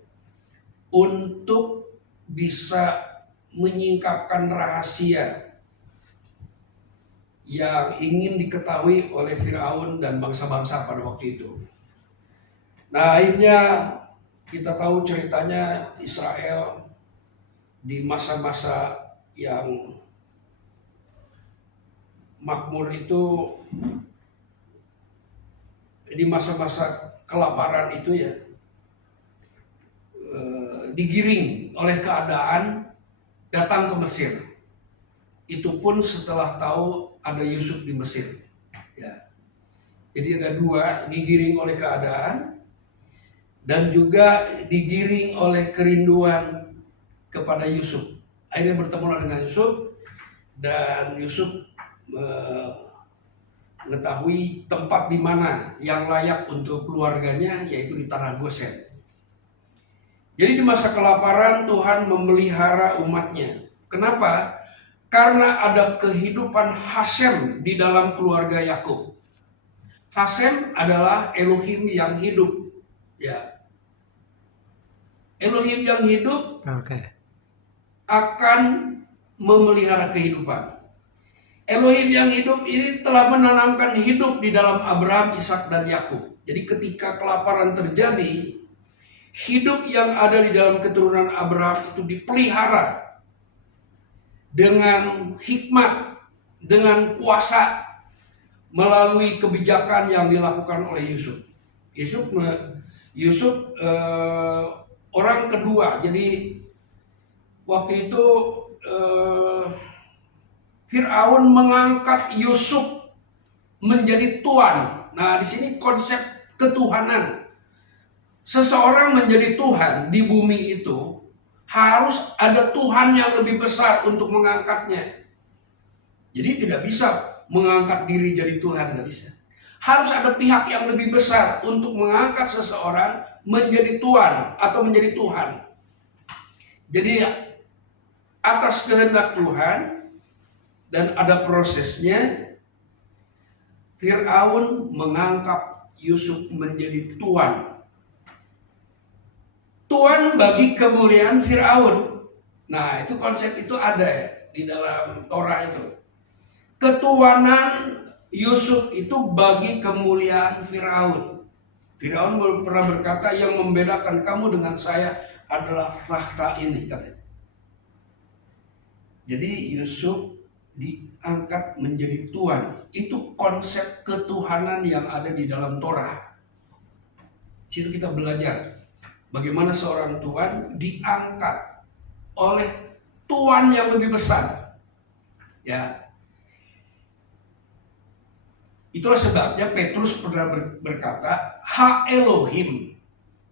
untuk bisa menyingkapkan rahasia yang ingin diketahui oleh Firaun dan bangsa-bangsa pada waktu itu. Nah, akhirnya kita tahu ceritanya Israel di masa-masa yang makmur itu, di masa-masa kelaparan itu, ya, digiring oleh keadaan datang ke Mesir. Itu pun setelah tahu ada Yusuf di Mesir, ya. Jadi ada dua, digiring oleh keadaan dan juga digiring oleh kerinduan kepada Yusuf. Akhirnya bertemulah dengan Yusuf, dan Yusuf mengetahui tempat di mana yang layak untuk keluarganya, yaitu di tanah Gosen. Jadi di masa kelaparan Tuhan memelihara umatnya. Kenapa? Karena ada kehidupan Hasem di dalam keluarga Yakub. Hasem adalah Elohim yang hidup. Ya. Elohim yang hidup Oke. akan memelihara kehidupan. Elohim yang hidup ini telah menanamkan hidup di dalam Abraham, Ishak, dan Yakub. Jadi ketika kelaparan terjadi, hidup yang ada di dalam keturunan Abraham itu dipelihara dengan hikmat, dengan kuasa, melalui kebijakan yang dilakukan oleh Yusuf. Yusuf orang kedua. Jadi waktu itu Fir'aun mengangkat Yusuf menjadi tuan. Nah, di sini konsep ketuhanan. Seseorang menjadi Tuhan di bumi itu harus ada Tuhan yang lebih besar untuk mengangkatnya. Jadi tidak bisa mengangkat diri jadi Tuhan, tidak bisa. Harus ada pihak yang lebih besar untuk mengangkat seseorang menjadi Tuhan atau menjadi Tuhan. Jadi atas kehendak Tuhan dan ada prosesnya, Fir'aun mengangkat Yusuf menjadi tuan. Tuan bagi kemuliaan Fir'aun. Nah, itu konsep itu ada ya di dalam Torah itu. Ketuanan Yusuf itu bagi kemuliaan Fir'aun. Fir'aun pernah berkata, yang membedakan kamu dengan saya adalah takhta ini, katanya. Jadi Yusuf diangkat menjadi tuan. Itu konsep ketuhanan yang ada di dalam Torah. Situ kita belajar bagaimana seorang tuan diangkat oleh tuan yang lebih besar. Ya. Itulah sebabnya Petrus pernah berkata, Ha Elohim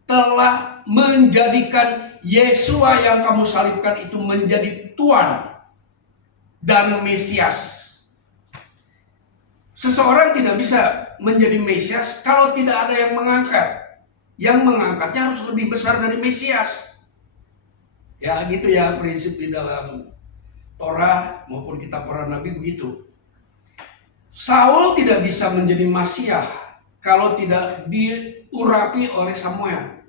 telah menjadikan Yesua yang kamu salibkan itu menjadi Tuan dan Mesias. Seseorang tidak bisa menjadi Mesias kalau tidak ada yang mengangkat. Yang mengangkatnya harus lebih besar dari Mesias. Ya gitu ya prinsip di dalam Torah maupun kitab para nabi begitu. Saul tidak bisa menjadi Masiah kalau tidak diurapi oleh Samuel.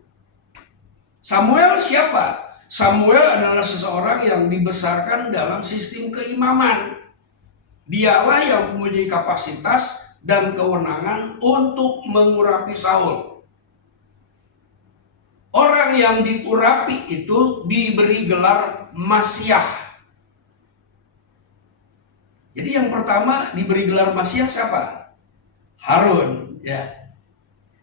Samuel siapa? Samuel adalah seseorang yang dibesarkan dalam sistem keimaman. Dialah yang mempunyai kapasitas dan kewenangan untuk mengurapi Saul. Orang yang diurapi itu diberi gelar Masiah. Jadi yang pertama diberi gelar Masiah siapa? Harun, ya.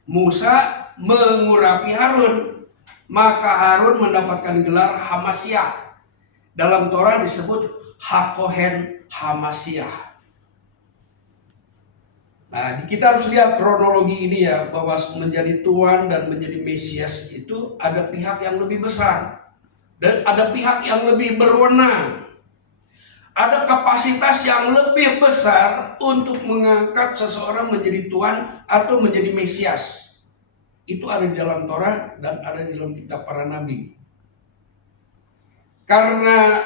Musa mengurapi Harun, maka Harun mendapatkan gelar Hamasiah. Dalam Torah disebut Hakohen Hamasiah. Nah, kita harus lihat kronologi ini ya, bahwa menjadi Tuan dan menjadi Mesias itu ada pihak yang lebih besar dan ada pihak yang lebih berwenang. Ada kapasitas yang lebih besar untuk mengangkat seseorang menjadi Tuan atau menjadi Mesias. Itu ada di dalam Torah dan ada di dalam kitab para nabi. Karena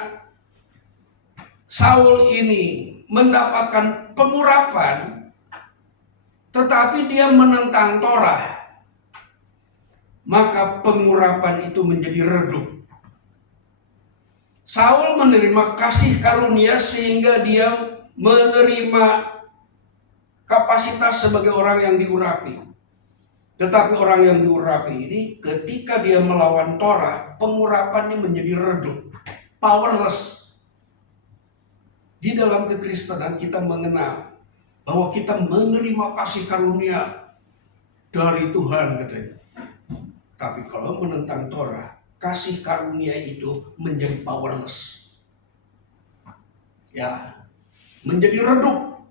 Saul ini mendapatkan pengurapan, tetapi dia menentang Torah, maka pengurapan itu menjadi redup. Saul menerima kasih karunia sehingga dia menerima kapasitas sebagai orang yang diurapi. Tetapi orang yang diurapi ini ketika dia melawan Torah, pengurapannya menjadi redup, powerless. Di dalam kekristenan kita mengenal bahwa kita menerima kasih karunia dari Tuhan, katanya. Tapi kalau menentang Torah, kasih karunia itu menjadi powerless. Ya, menjadi redup.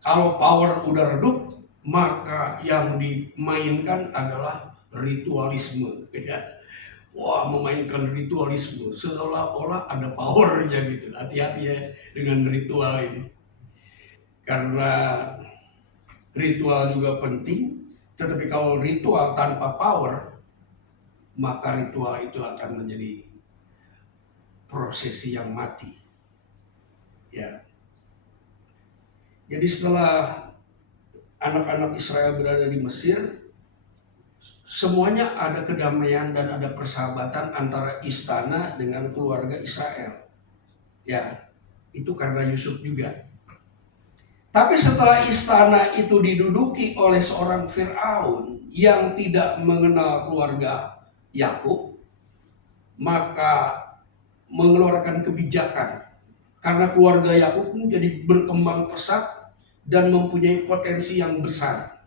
Kalau power udah redup, maka yang dimainkan adalah ritualisme. Ya. Wah, memainkan ritualisme seolah-olah ada powernya gitu. Hati-hati ya dengan ritual ini. Karena ritual juga penting, tetapi kalau ritual tanpa power, maka ritual itu akan menjadi prosesi yang mati. Ya. Jadi setelah anak-anak Israel berada di Mesir, semuanya ada kedamaian dan ada persahabatan antara istana dengan keluarga Israel. Ya, itu karena Yusuf juga. Tapi setelah istana itu diduduki oleh seorang Firaun yang tidak mengenal keluarga Yakub, maka mengeluarkan kebijakan karena keluarga Yakub menjadi berkembang pesat dan mempunyai potensi yang besar.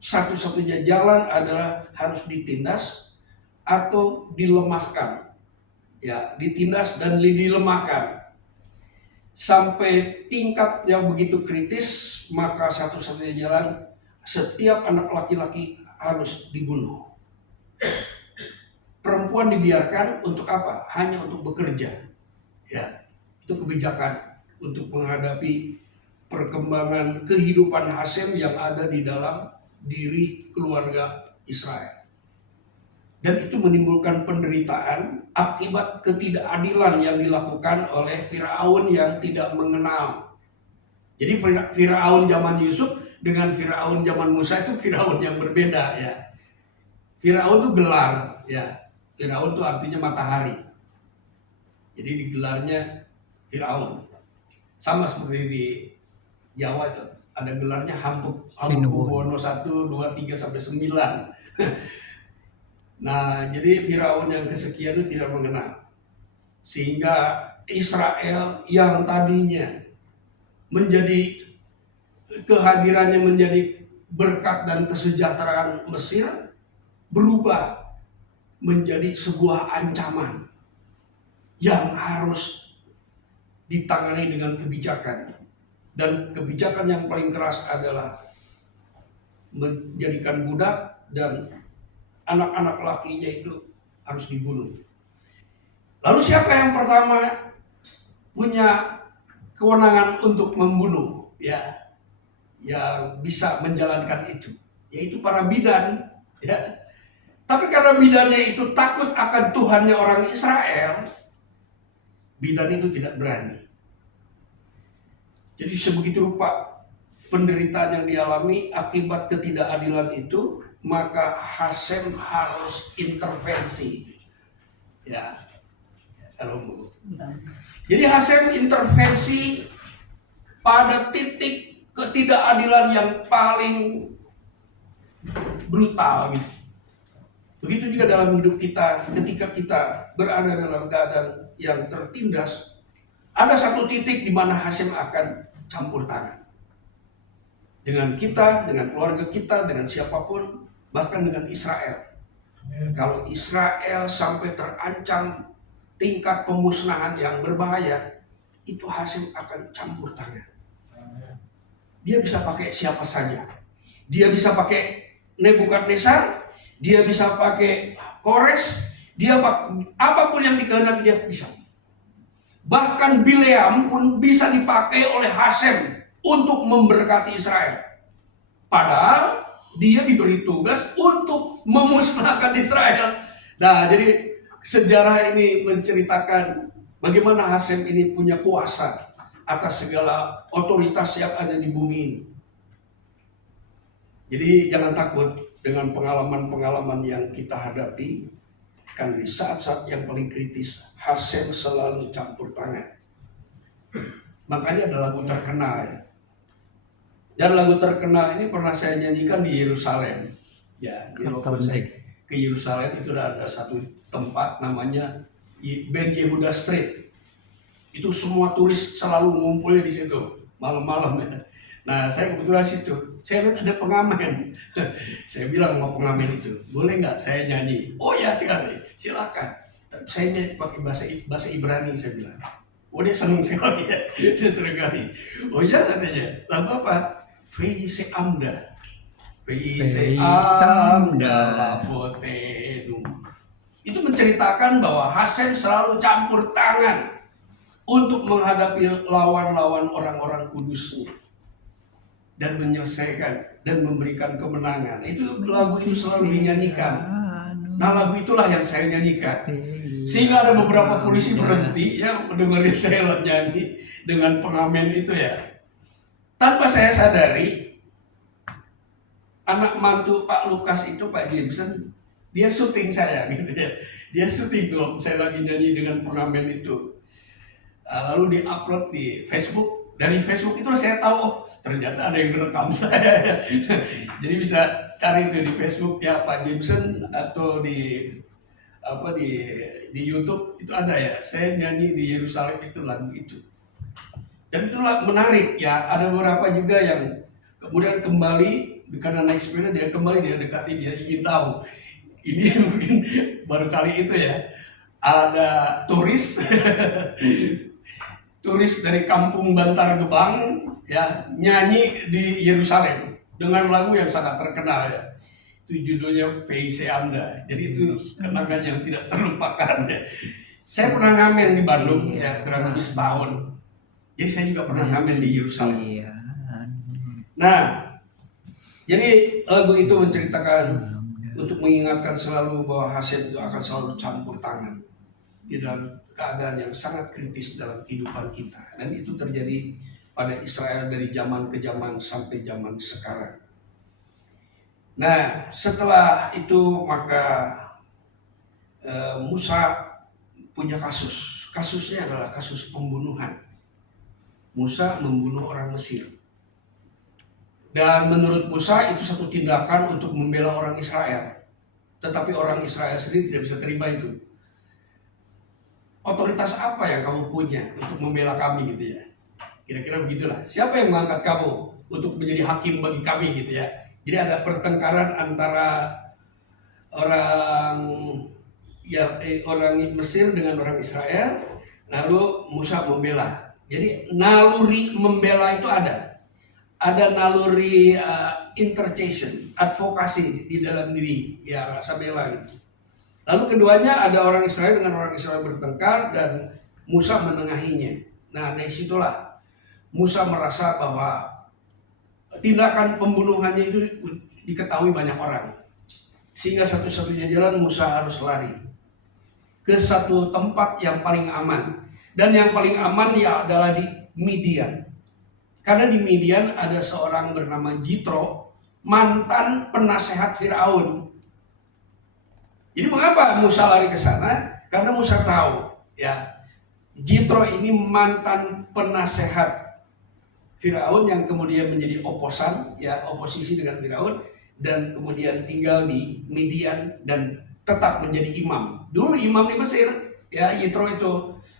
Satu-satunya jalan adalah harus ditindas atau dilemahkan. Ya, ditindas dan dilemahkan. Sampai tingkat yang begitu kritis, maka satu-satunya jalan setiap anak laki-laki harus dibunuh. Perempuan dibiarkan untuk apa? Hanya untuk bekerja. Ya, itu kebijakan untuk menghadapi perkembangan kehidupan Hasem yang ada di dalam diri keluarga Israel. Dan itu menimbulkan penderitaan akibat ketidakadilan yang dilakukan oleh Firaun yang tidak mengenal. Jadi Firaun zaman Yusuf dengan Firaun zaman Musa itu Firaun yang berbeda ya. Firaun itu gelar ya. Firaun itu artinya matahari. Jadi digelarnya Firaun. Sama seperti di Jawa itu ada gelarnya Hamengkubuwono 1, 2, 3 sampai 9. Nah, jadi Firaun yang kesekian itu tidak mengenal. Sehingga Israel yang tadinya menjadi kehadirannya menjadi berkat dan kesejahteraan Mesir berubah menjadi sebuah ancaman yang harus ditangani dengan kebijakan. Dan kebijakan yang paling keras adalah menjadikan budak dan anak-anak lakinya itu harus dibunuh. Lalu siapa yang pertama punya kewenangan untuk membunuh? Ya, yang bisa menjalankan itu, yaitu para bidan. Ya. Tapi karena bidannya itu takut akan Tuhannya orang Israel, bidan itu tidak berani. Jadi sebegitu rupa penderitaan yang dialami akibat ketidakadilan itu, maka Hasem harus intervensi. Ya, salam. Jadi Hasem intervensi pada titik ketidakadilan yang paling brutal. Begitu juga dalam hidup kita, ketika kita berada dalam keadaan yang tertindas, ada satu titik di mana Hasem akan campur tangan. Dengan kita, dengan keluarga kita, dengan siapapun, bahkan dengan Israel. Kalau Israel sampai terancam tingkat pemusnahan yang berbahaya, itu Hasem akan campur tangan. Dia bisa pakai siapa saja. Dia bisa pakai Nebukadnezar, dia bisa pakai Kores, dia apapun yang dikehendaki dia bisa. Bahkan Bileam pun bisa dipakai oleh Hasem untuk memberkati Israel. Padahal dia diberi tugas untuk memusnahkan Israel. Nah, jadi sejarah ini menceritakan bagaimana Hasem ini punya kuasa atas segala otoritas yang ada di bumi ini. Jadi jangan takut dengan pengalaman-pengalaman yang kita hadapi. Kan di saat-saat yang paling kritis, Hasem selalu campur tangan. Makanya ada lagu terkenal ya. Dan lagu terkenal ini pernah saya nyanyikan di Yerusalem. Ya, walaupun saya ke Yerusalem itu ada satu tempat namanya Ben Yehuda Street. Itu semua turis selalu ngumpulnya di situ malam-malam ya. Nah, saya kebetulan di situ. Saya lihat ada pengamen. Saya bilang mau pengamen itu, boleh nggak saya nyanyi? Oh ya sekali, silakan. Tapi saya nyanyi pakai bahasa Ibrani, saya bilang. Oh dia senang sekali ya, dia senang sekali. Oh ya katanya, lagu apa? Feise Amda. Feise Amda Lafotenu. Itu menceritakan bahwa Hasem selalu campur tangan untuk menghadapi lawan-lawan orang-orang kudusnya. Dan menyelesaikan dan memberikan kemenangan. Itu lagu itu selalu dinyanyikan. Nah lagu itulah yang saya nyanyikan. Sehingga ada beberapa polisi berhenti ya mendengarnya saya nyanyi dengan pengamen itu ya. Tanpa saya sadari, anak mantu Pak Lukas itu, Pak Jameson, dia syuting saya gitu ya. Dia syuting tuh waktu saya lagi nyanyi dengan pengamen itu. Lalu di-upload di Facebook. Dari Facebook itu saya tahu, oh ternyata ada yang merekam saya. Jadi bisa cari itu di Facebook ya Pak Jameson atau di YouTube itu ada ya. Saya nyanyi di Yerusalem itu lagu itu. Dan itulah menarik ya. Ada beberapa juga yang kemudian kembali karena naik sepeda dia kembali dia dekati, dia ingin tahu. Ini mungkin baru kali itu ya. Ada turis turis dari kampung Bantar Gebang ya nyanyi di Yerusalem dengan lagu yang sangat terkenal ya. Itu judulnya PIC Amda. Jadi itu kenangan yang tidak terlupakan ya. Saya pernah ngamen di Bandung ya kurang lebih setahun. Jadi saya juga pernah ngamen di Yerusalem. Nah, jadi lagu itu menceritakan untuk mengingatkan selalu bahwa Hasem itu akan selalu campur tangan di dalam keadaan yang sangat kritis dalam kehidupan kita. Dan itu terjadi pada Israel dari zaman ke zaman sampai zaman sekarang. Nah, setelah itu maka Musa punya kasus. Kasusnya adalah kasus pembunuhan. Musa membunuh orang Mesir. Dan menurut Musa itu satu tindakan untuk membela orang Israel. Tetapi orang Israel sendiri tidak bisa terima itu. Otoritas apa yang kamu punya untuk membela kami gitu ya? Kira-kira begitulah. Siapa yang mengangkat kamu untuk menjadi hakim bagi kami gitu ya? Jadi ada pertengkaran antara orang Mesir dengan orang Israel, lalu Musa membela. Jadi naluri membela itu ada. Ada naluri intercession, advokasi di dalam diri, ya rasa bela gitu. Lalu keduanya ada orang Israel dengan orang Israel bertengkar dan Musa menengahinya. Nah dari situlah Musa merasa bahwa tindakan pembunuhannya itu diketahui banyak orang. Sehingga satu-satunya jalan Musa harus lari ke satu tempat yang paling aman. Dan yang paling aman ya adalah di Midian. Karena di Midian ada seorang bernama Jitro, mantan penasehat Firaun. Jadi mengapa Musa lari ke sana? Karena Musa tahu ya Jitro ini mantan penasehat Firaun yang kemudian menjadi oposisi dengan Firaun dan kemudian tinggal di Midian dan tetap menjadi imam. Dulu imam di Mesir ya Jitro itu,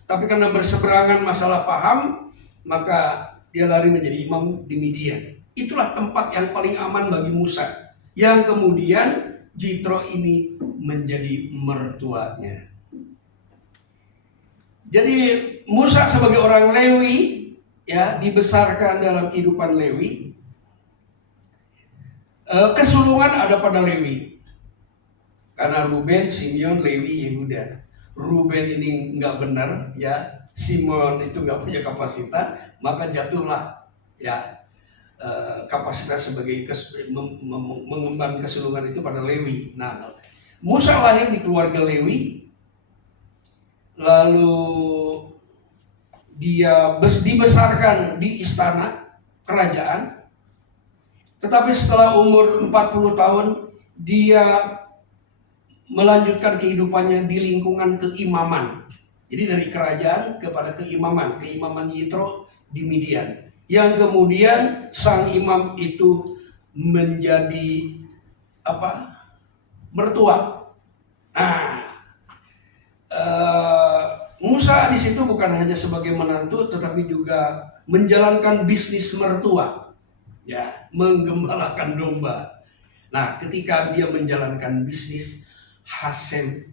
tapi karena berseberangan masalah paham maka dia lari menjadi imam di Midian. Itulah tempat yang paling aman bagi Musa. Yang kemudian Jitro ini menjadi mertuanya. Jadi Musa sebagai orang Lewi ya dibesarkan dalam kehidupan Lewi. Kesulungan ada pada Lewi. Karena Ruben, Simeon, Lewi, Yehuda. Ruben ini nggak benar ya. Simon itu nggak punya kapasitas, maka jatuhlah ya kapasitas sebagai mengemban kesulungan itu pada Lewi. Nah, Musa lahir di keluarga Lewi, lalu dia dibesarkan di istana kerajaan, tetapi setelah umur 40 tahun dia melanjutkan kehidupannya di lingkungan keimaman. Jadi dari kerajaan kepada keimaman Yitro di Midian. Yang kemudian sang imam itu menjadi mertua. Nah, Musa di situ bukan hanya sebagai menantu, tetapi juga menjalankan bisnis mertua, ya, menggembalakan domba. Nah, ketika dia menjalankan bisnis, Hasem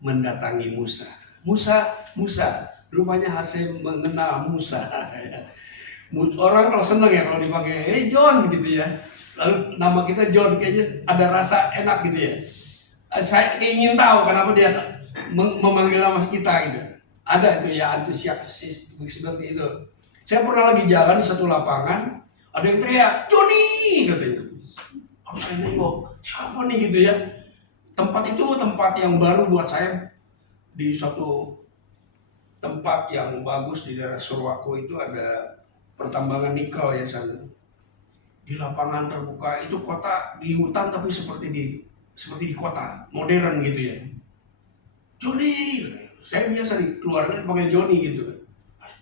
mendatangi Musa. Musa, rupanya Hasem mengenal Musa. Orang kalau seneng ya kalau dipakai, John gitu ya. Lalu nama kita John, kayaknya ada rasa enak gitu ya. Saya ingin tahu kenapa dia memanggil nama kita gitu. Ada itu ya antusias seperti itu. Saya pernah lagi jalan di satu lapangan, ada yang teriak, Joni katanya. Harus saya nengok, siapa nih gitu ya. tempat itu tempat yang baru buat saya. Di suatu tempat yang bagus di daerah Surwako itu ada pertambangan nikel ya sana. Di lapangan terbuka itu kota di hutan tapi seperti di kota modern gitu ya. Joni, saya biasa di keluarga dipanggil Joni gitu.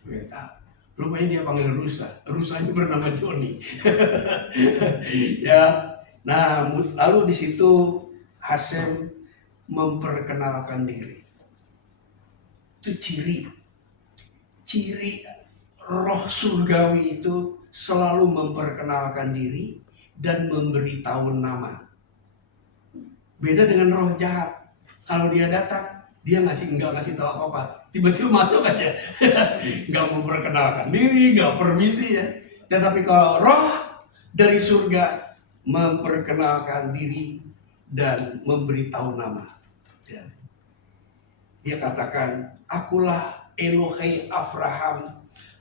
Ternyata rupanya dia panggil Rusa. Rusanya bernama Joni. Ya, nah lalu di situ Hasem memperkenalkan diri. Itu ciri roh surgawi itu selalu memperkenalkan diri dan memberitahu nama. Beda dengan roh jahat. Kalau dia datang, dia nggak ngasih tahu apa-apa. Tiba-tiba masuk aja. Nggak memperkenalkan diri, nggak permisi ya. Tetapi kalau roh dari surga memperkenalkan diri dan memberitahu nama. Ya. Dia katakan, akulah Elohei Abraham,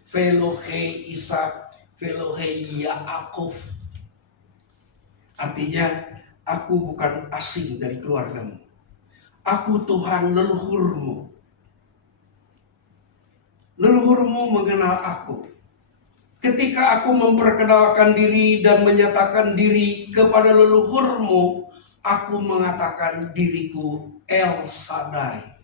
Elohei Ishak, Elohei Yaakov. Artinya, aku bukan asing dari keluargamu. Aku Tuhan leluhurmu. Leluhurmu mengenal aku. Ketika aku memperkenalkan diri dan menyatakan diri kepada leluhurmu, aku mengatakan diriku El Shaddai.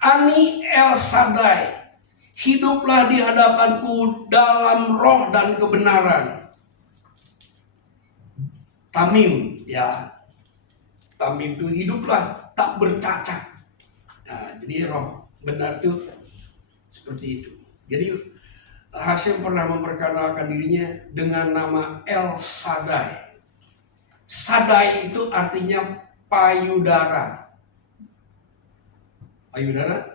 Ani El Shaddai, hiduplah di hadapanku dalam roh dan kebenaran. Tamim, ya. Tamim itu hiduplah tak bercacat. Nah, jadi roh benar itu seperti itu. Jadi Hasem pernah memperkenalkan dirinya dengan nama El Shaddai. Shaddai itu artinya payudara. Payudara.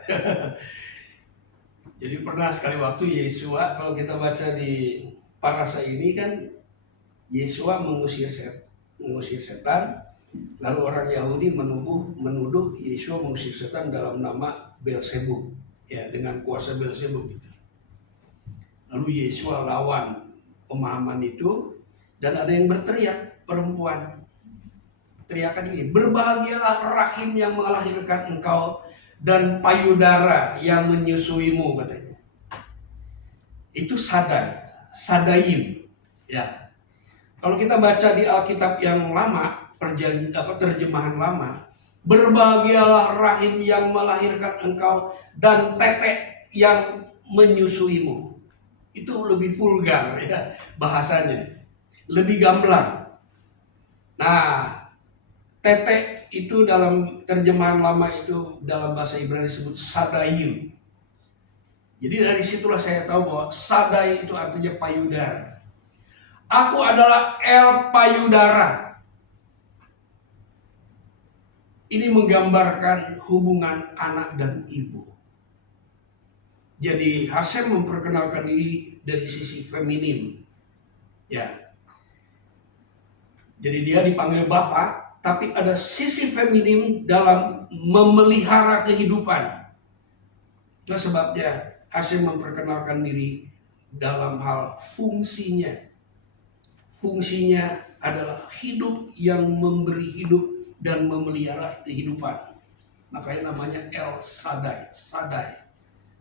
Jadi pernah sekali waktu Yesua, kalau kita baca di parasa ini kan Yesua mengusir setan, lalu orang Yahudi menuduh Yesua mengusir setan dalam nama Beelzebub, ya dengan kuasa Beelzebub gitu. Lalu Yesua lawan pemahaman itu dan ada yang berteriak, perempuan. Teriakan ini, berbahagialah rahim yang melahirkan engkau dan payudara yang menyusuimu, katanya. Itu Sadaim. Ya. Kalau kita baca di Alkitab yang lama, terjemahan lama, berbahagialah rahim yang melahirkan engkau dan tetek yang menyusuimu. Itu lebih vulgar ya bahasanya, lebih gamblang. Nah, tetek itu dalam terjemahan lama itu dalam bahasa Ibrani disebut Sadaim. Jadi dari situlah saya tahu bahwa Sadai itu artinya payudara. Aku adalah El Payudara. Ini menggambarkan hubungan anak dan ibu. Jadi Hasem memperkenalkan diri dari sisi feminim. Ya. Jadi dia dipanggil Bapak, tapi ada sisi feminim dalam memelihara kehidupan. Nah sebabnya Hasem memperkenalkan diri dalam hal fungsinya. Fungsinya adalah hidup yang memberi hidup dan memelihara kehidupan. Makanya namanya El Shaddai.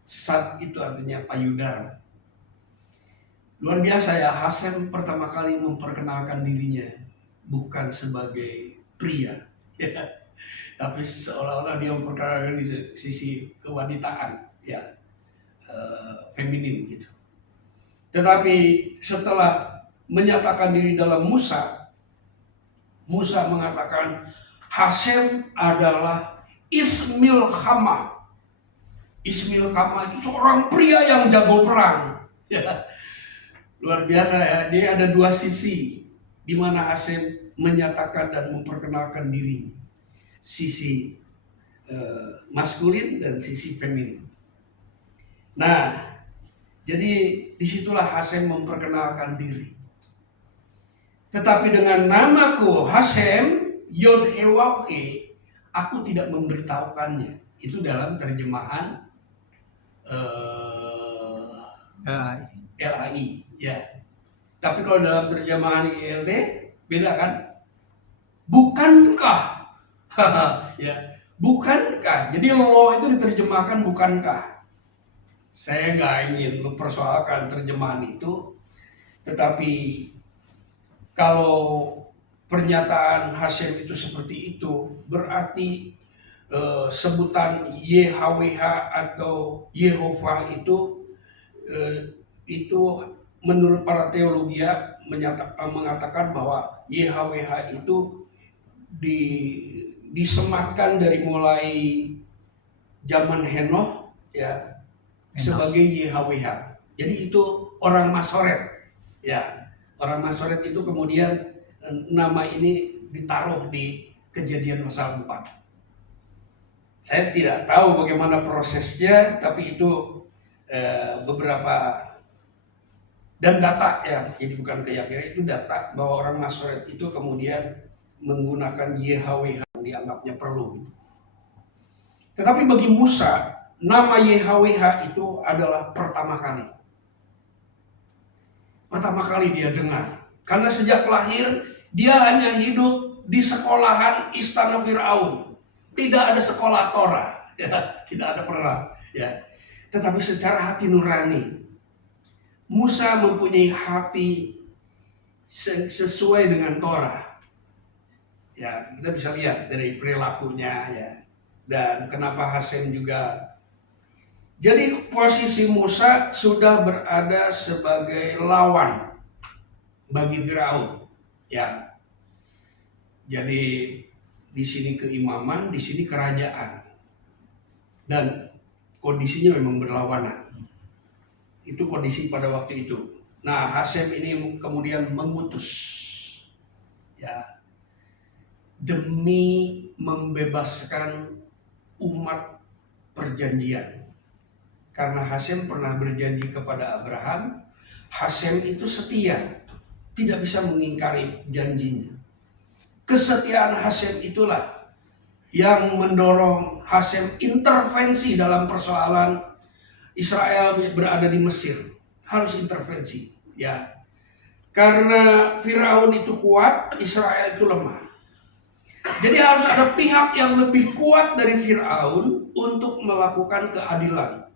Sad itu artinya payudara. Luar biasa ya, Hasem pertama kali memperkenalkan dirinya bukan sebagai pria, ya, tapi seolah-olah dia memperkenalkan sisi kewanitaan, ya, feminim gitu. Tetapi setelah menyatakan diri dalam Musa mengatakan Hasem adalah Ismil Hama. Ismil Hama itu seorang pria yang jago perang. Ya. Luar biasa ya, dia ada dua sisi di mana Hasem menyatakan dan memperkenalkan diri. Sisi maskulin dan sisi feminin. Nah, jadi disitulah Hasem memperkenalkan diri. Tetapi dengan namaku Hasem Yod He Waw He, aku tidak memberitahukannya. Itu dalam terjemahan LAI, ya. Tapi kalau dalam terjemahan ILT beda kan? Bukankah Ya, bukankah? Jadi law itu diterjemahkan bukankah. Saya nggak ingin mempersoalkan terjemahan itu, tetapi kalau pernyataan Hashem itu seperti itu, berarti sebutan YHWH atau Yehovah itu menurut para teologi mengatakan bahwa YHWH itu disematkan dari mulai zaman Henoh ya sebagai YHWH. Jadi itu orang Masoret ya. Orang Masoret itu kemudian nama ini ditaruh di Kejadian pasal 4. Saya tidak tahu bagaimana prosesnya, tapi itu beberapa dan data ya, jadi bukan keyakinan, itu data bahwa orang Masoret itu kemudian menggunakan YHWH yang dianggapnya perlu. Tetapi bagi Musa, nama YHWH itu adalah pertama kali. Pertama kali dia dengar. Karena sejak lahir, dia hanya hidup di sekolahan istana Firaun. Tidak ada sekolah Torah, ya, tidak ada pernah. Ya. Tetapi secara hati nurani, Musa mempunyai hati sesuai dengan Torah. Ya, kita bisa lihat dari perilakunya ya. Dan kenapa Hasem juga. Jadi posisi Musa sudah berada sebagai lawan bagi Firaun. Ya. Jadi di sini keimaman, di sini kerajaan. Dan kondisinya memang berlawanan. Itu kondisi pada waktu itu. Nah, Hasem ini kemudian mengutus ya demi membebaskan umat perjanjian. Karena Hasem pernah berjanji kepada Abraham, Hasem itu setia, tidak bisa mengingkari janjinya. Kesetiaan Hasem itulah yang mendorong Hasem intervensi dalam persoalan Israel berada di Mesir. Harus intervensi, ya. Karena Firaun itu kuat, Israel itu lemah. Jadi harus ada pihak yang lebih kuat dari Firaun untuk melakukan keadilan.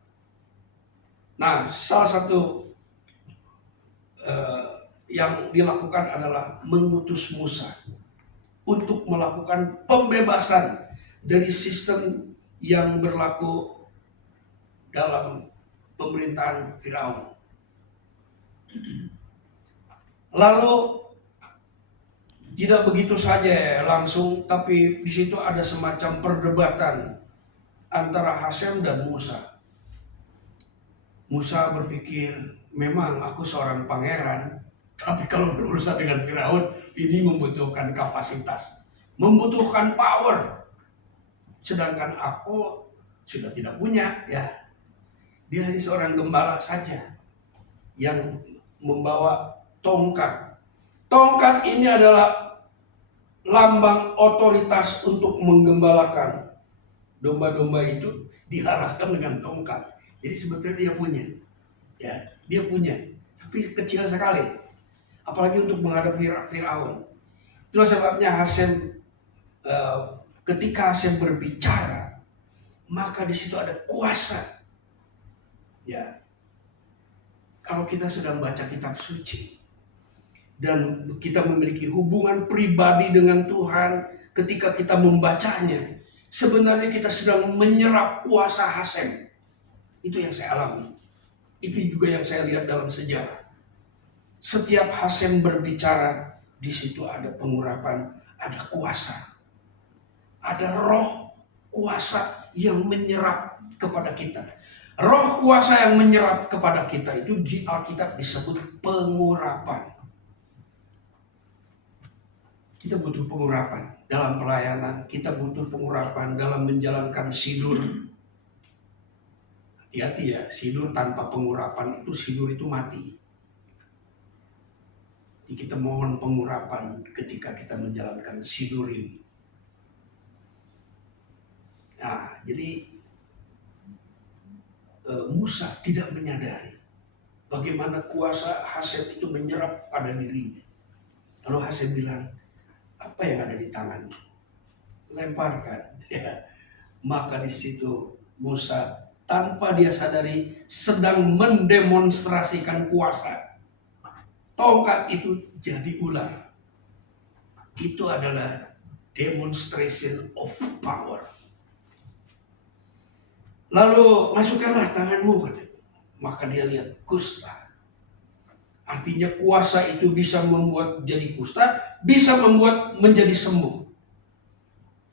Nah, salah satu yang dilakukan adalah mengutus Musa untuk melakukan pembebasan dari sistem yang berlaku dalam pemerintahan Firaun. Lalu tidak begitu saja langsung, tapi di situ ada semacam perdebatan antara Hasem dan Musa. Musa berpikir, memang aku seorang pangeran, tapi kalau berurusan dengan Firaun, ini membutuhkan kapasitas, membutuhkan power. Sedangkan aku sudah tidak punya, ya. Dia hanya seorang gembala saja yang membawa tongkat. Tongkat ini adalah lambang otoritas untuk menggembalakan. Domba-domba itu diarahkan dengan tongkat. Jadi sebetulnya dia punya, ya, dia punya, tapi kecil sekali. Apalagi untuk menghadapi Firaun. Itulah sebabnya Hasem, ketika Hasem berbicara, maka di situ ada kuasa. Ya, kalau kita sedang baca kitab suci dan kita memiliki hubungan pribadi dengan Tuhan, ketika kita membacanya, sebenarnya kita sedang menyerap kuasa Hasem. Itu yang saya alami. Itu juga yang saya lihat dalam sejarah. Setiap Hasem berbicara, di situ ada pengurapan, ada kuasa. Ada roh kuasa yang menyerap kepada kita. Roh kuasa yang menyerap kepada kita itu di Alkitab disebut pengurapan. Kita butuh pengurapan dalam pelayanan, kita butuh pengurapan dalam menjalankan sidur. Hati-hati ya, sidur tanpa pengurapan sidur itu mati. Jadi kita mohon pengurapan ketika kita menjalankan sidur ini. Nah, jadi Musa tidak menyadari bagaimana kuasa Hasem itu menyerap pada dirinya. Lalu Hasem bilang, apa yang ada di tanganmu? lemparkan. Ya. Maka di situ Musa tanpa dia sadari sedang mendemonstrasikan kuasa. Tongkat itu jadi ular. Itu adalah demonstration of power. Lalu masukkanlah tanganmu, katanya. Maka dia lihat kusta. Artinya kuasa itu bisa membuat jadi kusta, bisa membuat menjadi sembuh.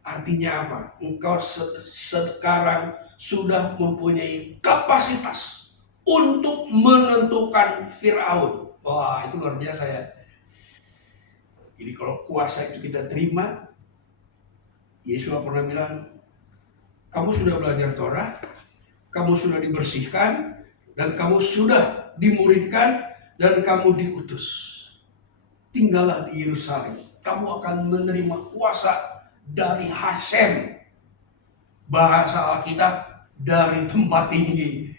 Artinya apa? Engkau sekarang sudah mempunyai kapasitas untuk menentukan Firaun. Wah, itu luar biasa ya. Jadi kalau kuasa itu kita terima, Yesus pernah bilang, kamu sudah belajar Torah, kamu sudah dibersihkan, dan kamu sudah dimuridkan, dan kamu diutus. Tinggallah di Yerusalem. Kamu akan menerima kuasa dari Hashem. Bahasa Alkitab, dari tempat tinggi.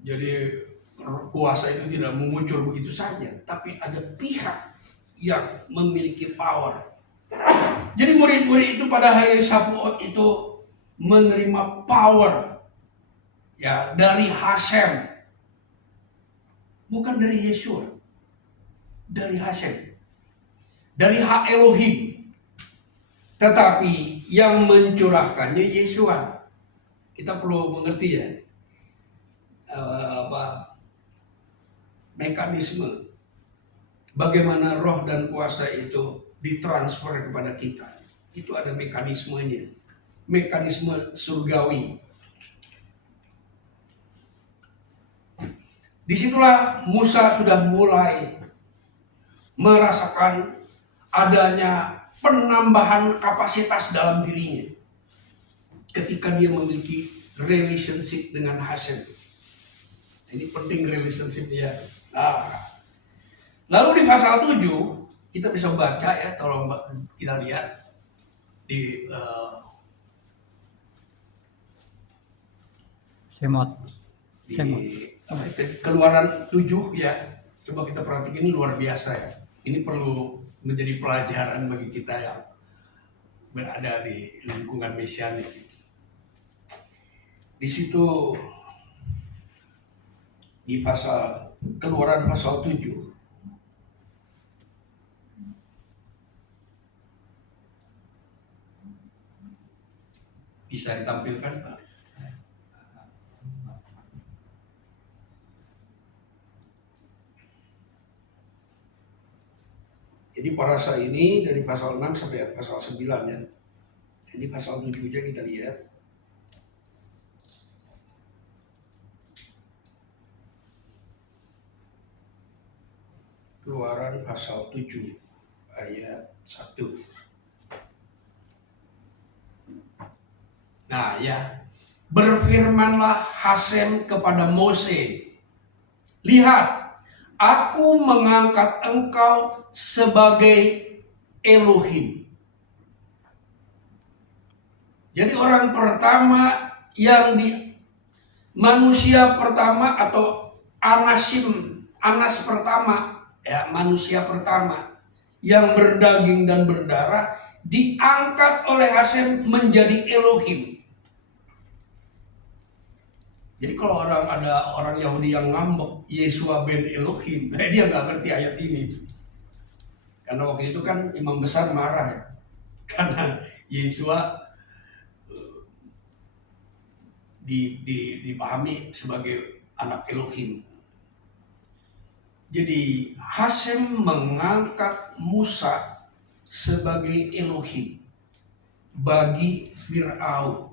Jadi kuasa itu tidak muncul begitu saja, tapi ada pihak yang memiliki power. Jadi murid-murid itu pada hari Shavuot itu menerima power ya dari Hashem, bukan dari Yeshua, dari Hashem, dari hak Elohim. Tetapi yang mencurahkannya Yeshua. Kita perlu mengerti ya mekanisme bagaimana roh dan kuasa itu ditransfer kepada kita. Itu ada mekanismenya, mekanisme surgawi. Disitulah Musa sudah mulai merasakan adanya penambahan kapasitas dalam dirinya ketika dia memiliki relationship dengan Hashem. Ini penting relationship dia. Nah, lalu di pasal 7 kita bisa baca ya, tolong kita lihat di Semot. di Semot. Keluaran 7 ya. Coba kita perhatikan, ini luar biasa ya. Ini perlu menjadi pelajaran bagi kita yang berada di lingkungan mesianik. Di situ di Keluaran pasal 7 bisa ditampilkan, Pak? Jadi parasa ini dari pasal 6 sampai pasal 9 ya. Ini pasal 7 aja kita lihat. Keluaran pasal 7 ayat 1. Nah ya, berfirmanlah Hashem kepada Mose, lihat, aku mengangkat engkau sebagai Elohim. Jadi orang pertama yang manusia pertama atau Anas pertama, ya manusia pertama yang berdaging dan berdarah diangkat oleh Hashem menjadi Elohim. Jadi kalau ada orang Yahudi yang ngambek Yeshua ben Elohim, dia nggak ngerti ayat ini. Karena waktu itu kan imam besar marah ya, karena Yeshua dipahami sebagai anak Elohim. Jadi Hashem mengangkat Musa sebagai Elohim bagi Firaun.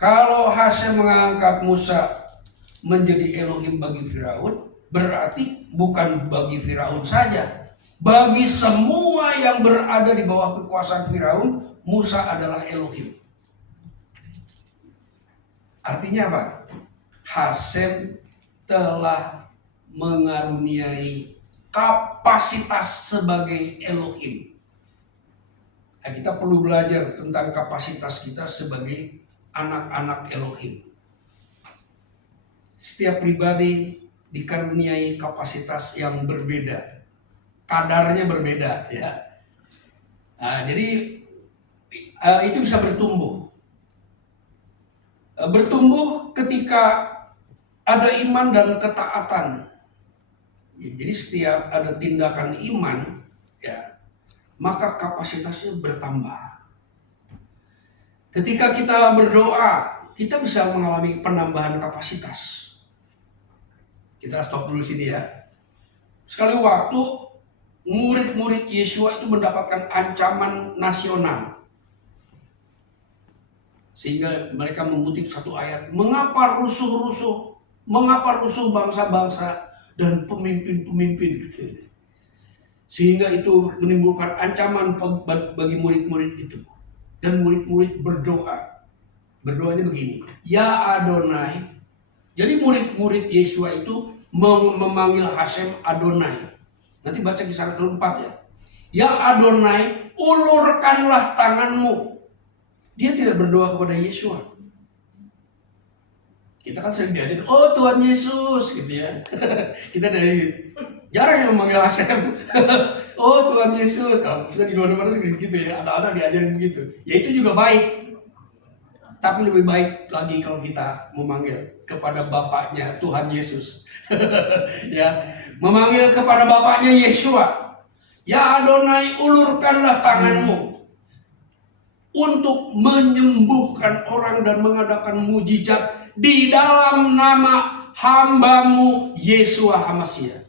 Kalau Hashem mengangkat Musa menjadi Elohim bagi Firaun, berarti bukan bagi Firaun saja. Bagi semua yang berada di bawah kekuasaan Firaun, Musa adalah Elohim. Artinya apa? Hashem telah mengaruniai kapasitas sebagai Elohim. Nah, kita perlu belajar tentang kapasitas kita sebagai anak-anak Elohim. Setiap pribadi dikaruniai kapasitas yang berbeda, kadarnya berbeda ya. Jadi itu bisa bertumbuh. Bertumbuh ketika ada iman dan ketaatan. Jadi setiap ada tindakan iman, ya, maka kapasitasnya bertambah. Ketika kita berdoa, kita bisa mengalami penambahan kapasitas. Kita stop dulu sini ya. Sekali waktu murid-murid Yesua itu mendapatkan ancaman nasional. Sehingga mereka mengutip satu ayat, mengapa rusuh bangsa-bangsa dan pemimpin-pemimpin gitu. Sehingga itu menimbulkan ancaman bagi murid-murid itu. Dan murid-murid berdoa. Berdoanya begini, Ya Adonai. Jadi murid-murid Yesua itu memanggil Hashem Adonai. Nanti baca Kisah 4 ya. Ya Adonai, ulurkanlah tanganmu. Dia tidak berdoa kepada Yesua. Kita kan sering diajarin, oh Tuhan Yesus gitu ya. Kita dari jarang yang memanggil Hashem. Oh Tuhan Yesus. Kita di mana-mana sering gitu ya. Anak-anak diajarin begitu. Ya itu juga baik. Tapi lebih baik lagi kalau kita memanggil kepada Bapaknya Tuhan Yesus. Ya, memanggil kepada Bapaknya Yesua. Ya Adonai, ulurkanlah tanganmu untuk menyembuhkan orang dan mengadakan mujizat di dalam nama hambamu Yesua Hamasya.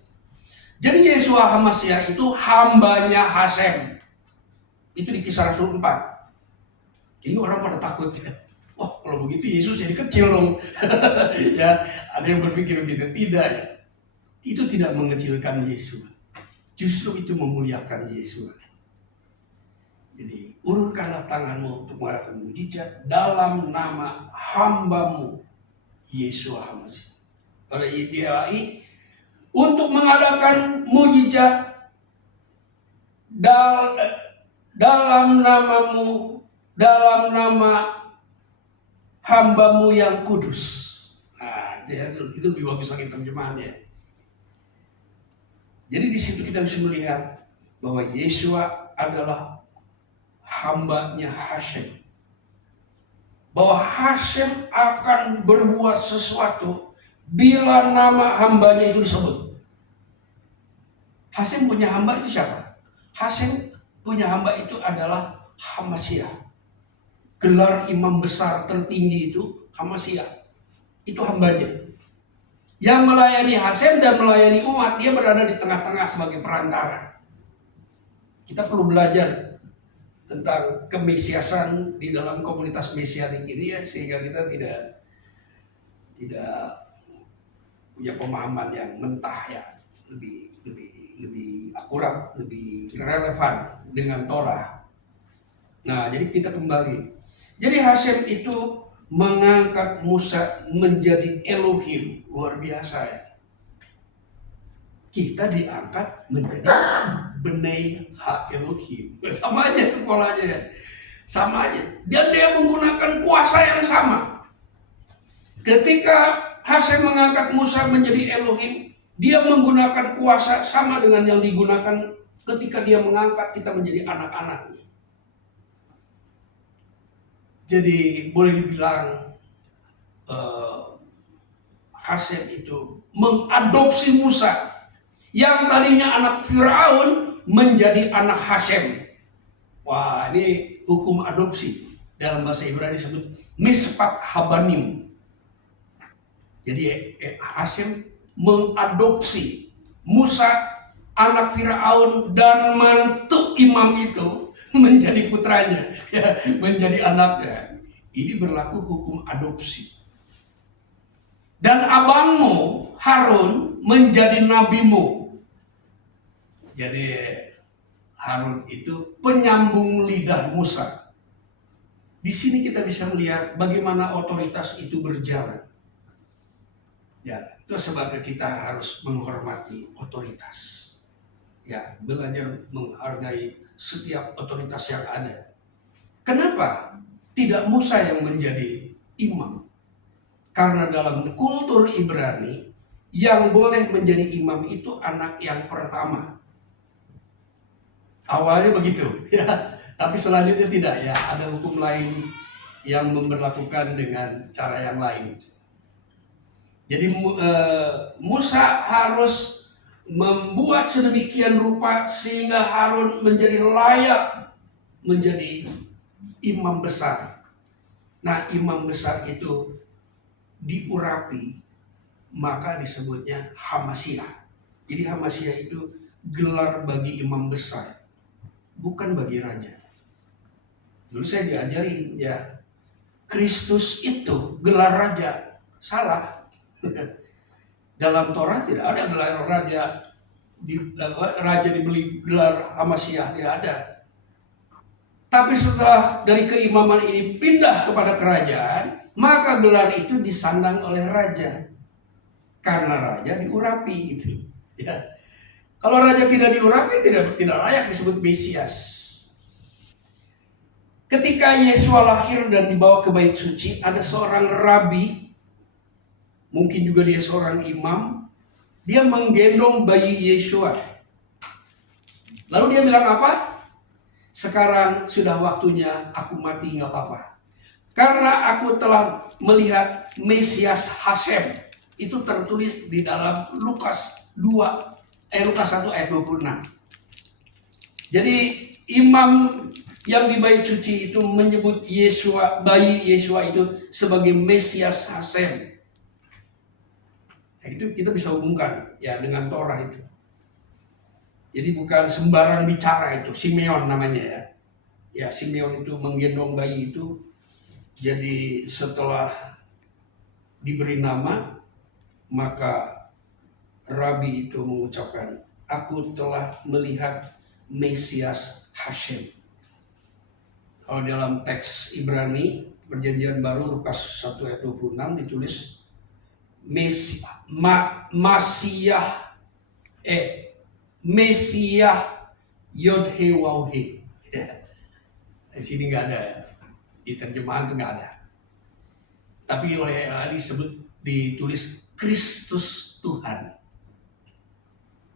Jadi Yesua Hamasya itu hambanya Hashem. Itu di Kisah Rasul 4. Ini orang pada takut ya. Wah, kalau begitu Yesus jadi kecil dong. Ya, ada yang berpikir begitu. Tidak ya. Itu tidak mengecilkan Yesua. Justru itu memuliakan Yesua. Jadi, ulurkanlah tanganmu untuk mengadakan mujizat dalam nama hambamu Yesua Hamasya. Oleh idealai untuk mengadakan mujizat dalam namamu, dalam nama hambamu yang kudus. Nah, itu lebih bagus lagi terjemahannya. Jadi di situ kita bisa melihat bahwa Yesua adalah hambanya Hashem. Bahwa Hashem akan berbuat sesuatu bila nama hambanya itu disebut. Hashem punya hamba itu siapa? Hashem punya hamba itu adalah Hamasya. Gelar imam besar tertinggi itu Hamasya. Itu hambanya. Yang melayani Hashem dan melayani umat, dia berada di tengah-tengah sebagai perantara. Kita perlu belajar tentang kemesiasan di dalam komunitas mesianik ini ya, sehingga kita tidak punya pemahaman yang mentah ya, lebih akurat, lebih relevan dengan Torah. Nah, jadi kita kembali. Jadi Hashem itu mengangkat Musa menjadi Elohim, luar biasa ya. Kita diangkat menjadi Benei Ha Elohim. Sama aja itu polanya ya. Sama aja. Dan dia menggunakan kuasa yang sama. Ketika Hashem mengangkat Musa menjadi Elohim, dia menggunakan kuasa sama dengan yang digunakan ketika dia mengangkat kita menjadi anak-anaknya. Jadi boleh dibilang Hashem itu mengadopsi Musa yang tadinya anak Firaun menjadi anak Hashem. Wah, ini hukum adopsi. Dalam bahasa Ibrani disebut mispat habanim. Jadi Hashem mengadopsi Musa anak Firaun dan mantu imam itu menjadi putranya, ya, menjadi anaknya. Ini berlaku hukum adopsi. Dan abangmu Harun menjadi nabimu. Jadi Harun itu penyambung lidah Musa. Di sini kita bisa melihat bagaimana otoritas itu berjalan. Ya, itu sebabnya kita harus menghormati otoritas. Ya, belajar menghargai setiap otoritas yang ada. Kenapa tidak Musa yang menjadi imam? Karena dalam kultur Ibrani yang boleh menjadi imam itu anak yang pertama. Awalnya begitu, ya. Tapi selanjutnya tidak ya, ada hukum lain yang memberlakukan dengan cara yang lain. Jadi Musa harus membuat sedemikian rupa sehingga Harun menjadi layak menjadi imam besar. Nah, imam besar itu diurapi, maka disebutnya Hamasyah. Jadi Hamasyah itu gelar bagi imam besar, bukan bagi raja. Dulu saya diajarin ya, Kristus itu gelar raja. Salah. Dalam Torah tidak ada gelar raja, raja dibeli gelar Hamasyah, tidak ada. Tapi setelah dari keimaman ini pindah kepada kerajaan, maka gelar itu disandang oleh raja. Karena raja diurapi gitu. Ya. Kalau raja tidak diurapi, tidak layak disebut Mesias. Ketika Yesua lahir dan dibawa ke bait suci, ada seorang rabi, mungkin juga dia seorang imam, dia menggendong bayi Yesua. Lalu dia bilang apa? Sekarang sudah waktunya aku mati, nggak apa-apa. Karena aku telah melihat Mesias Hashem. Itu tertulis di dalam Lukas 1 ayat 26. Jadi imam yang di bait suci itu menyebut Yesua, bayi Yesua itu sebagai Mesias Hashem. Nah, itu kita bisa hubungkan ya dengan Torah itu. Jadi bukan sembarang bicara itu, Simeon namanya ya. Ya, Simeon itu menggendong bayi itu. Jadi setelah diberi nama, maka Rabi itu mengucapkan, aku telah melihat Mesias Hashem. Kalau dalam teks Ibrani, Perjanjian Baru Lukas 1 ayat 26 ditulis Mesiah Yod-He Waw-He. Di sini nggak ada, di terjemahan itu nggak ada. Tapi oleh disebut ditulis Kristus Tuhan.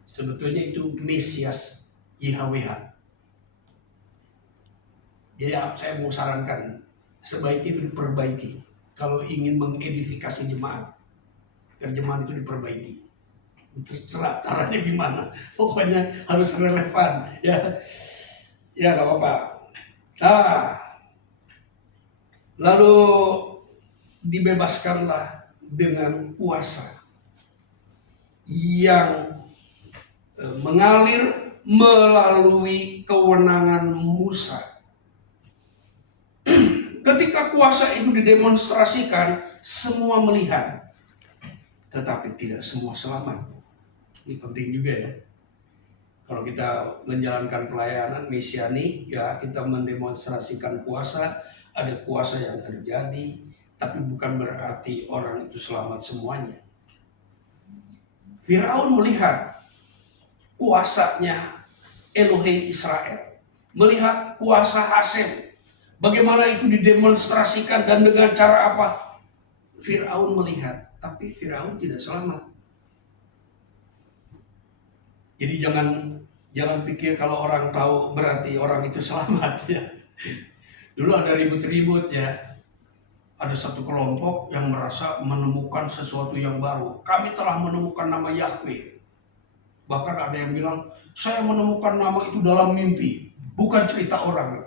Sebetulnya itu Mesias YHWH. Jadi saya mau sarankan sebaiknya diperbaiki. Kalau ingin mengedifikasi jemaat, terjemahan itu diperbaiki. Terserah caranya gimana, pokoknya harus relevan ya. Ya nggak apa-apa. Lalu dibebaskanlah dengan kuasa yang mengalir melalui kewenangan Musa. Ketika kuasa itu didemonstrasikan, semua melihat, tetapi tidak semua selamat. Ini penting juga ya. Kalau kita menjalankan pelayanan mesianik, ya kita mendemonstrasikan kuasa, ada kuasa yang terjadi, tapi bukan berarti orang itu selamat semuanya. Firaun melihat kuasanya Elohe Israel, melihat kuasa Hashem, bagaimana itu didemonstrasikan dan dengan cara apa? Firaun melihat, tapi Firaun tidak selamat. Jadi jangan pikir kalau orang tahu berarti orang itu selamat ya. Dulu ada ribut-ribut ya. Ada satu kelompok yang merasa menemukan sesuatu yang baru. Kami telah menemukan nama Yahweh. Bahkan ada yang bilang, saya menemukan nama itu dalam mimpi, bukan cerita orang.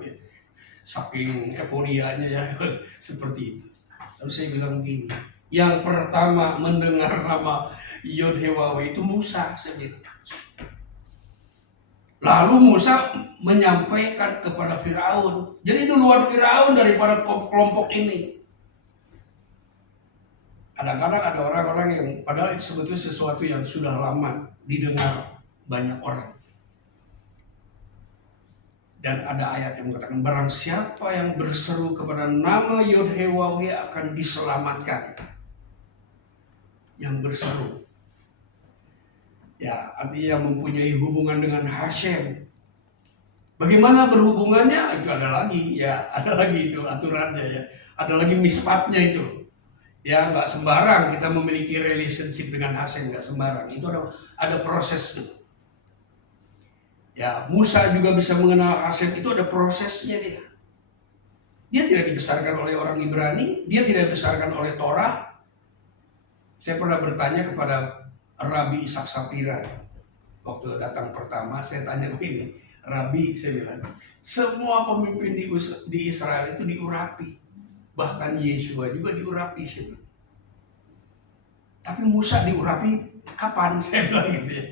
Saking euforianya ya, seperti itu. Lalu saya bilang begini, yang pertama mendengar nama Yod-He-Waw-He itu Musa, saya bilang. Lalu Musa menyampaikan kepada Firaun. Jadi duluan Firaun daripada kelompok ini. Kadang-kadang ada orang-orang yang padahal itu sebetulnya sesuatu yang sudah lama didengar banyak orang. Dan ada ayat yang mengatakan barang siapa yang berseru kepada nama Yod-He-Waw-He akan diselamatkan. Yang berseru. Ya, artinya mempunyai hubungan dengan Hashem. Bagaimana berhubungannya? Itu ada lagi itu aturannya ya. Ada lagi mispatnya itu. Ya, nggak sembarang kita memiliki relationship dengan Hashem, nggak sembarang. Itu ada prosesnya. Ya, Musa juga bisa mengenal Hasem, itu ada prosesnya dia. Dia tidak dibesarkan oleh orang Ibrani, dia tidak dibesarkan oleh Torah. Saya pernah bertanya kepada Rabi Ishak Sapira waktu datang pertama, saya tanya begini, Rabi, saya bilang, semua pemimpin di Israel itu diurapi, bahkan Yesua juga diurapi, saya bilang. Tapi Musa diurapi kapan? Saya bilang gitu ya.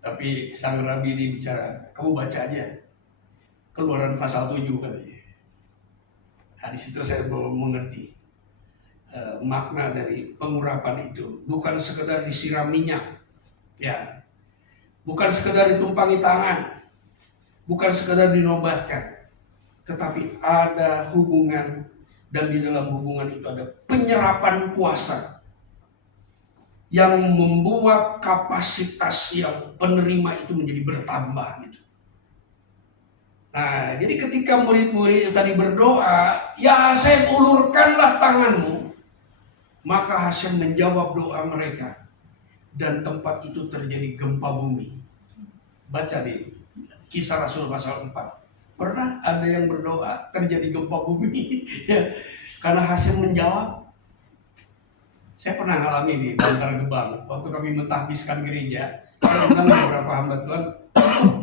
Tapi sang Rabi ini bicara, kamu baca aja Keluaran pasal 7 katanya. Nah, di situ saya belum mengerti makna dari pengurapan itu. Bukan sekedar disiram minyak, ya, bukan sekedar ditumpangi tangan, bukan sekedar dinobatkan, tetapi ada hubungan, dan di dalam hubungan itu ada penyerapan kuasa yang membuat kapasitas yang penerima itu menjadi bertambah gitu. Nah, jadi ketika murid-murid tadi berdoa, ya Hasem ulurkanlah tanganmu, maka Hasem menjawab doa mereka, dan tempat itu terjadi gempa bumi. Baca di Kisah Rasul pasal 4. Pernah ada yang berdoa terjadi gempa bumi? Ya, karena Hasem menjawab. Saya pernah ngalami di Bantar Gebang, waktu kami mentahbiskan gereja, saya undang beberapa hamba Tuhan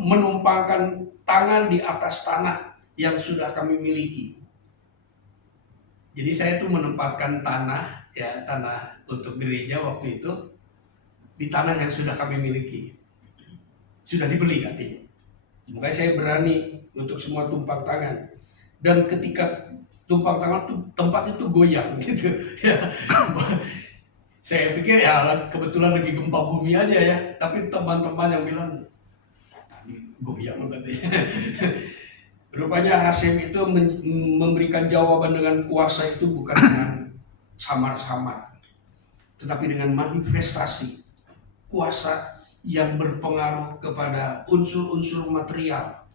menumpangkan tangan di atas tanah yang sudah kami miliki. Jadi saya tuh menempatkan tanah, ya, tanah untuk gereja waktu itu di tanah yang sudah kami miliki, sudah dibeli artinya. Makanya saya berani untuk semua tumpang tangan. Dan ketika tumpang tangan tuh tempat itu goyang gitu. Ya. Saya pikir ya kebetulan lagi gempa bumi aja ya. Tapi teman-teman yang bilang tadi goyang katanya. Rupanya Hasem itu memberikan jawaban dengan kuasa itu bukan dengan samar-samar, tetapi dengan manifestasi kuasa yang berpengaruh kepada unsur-unsur material.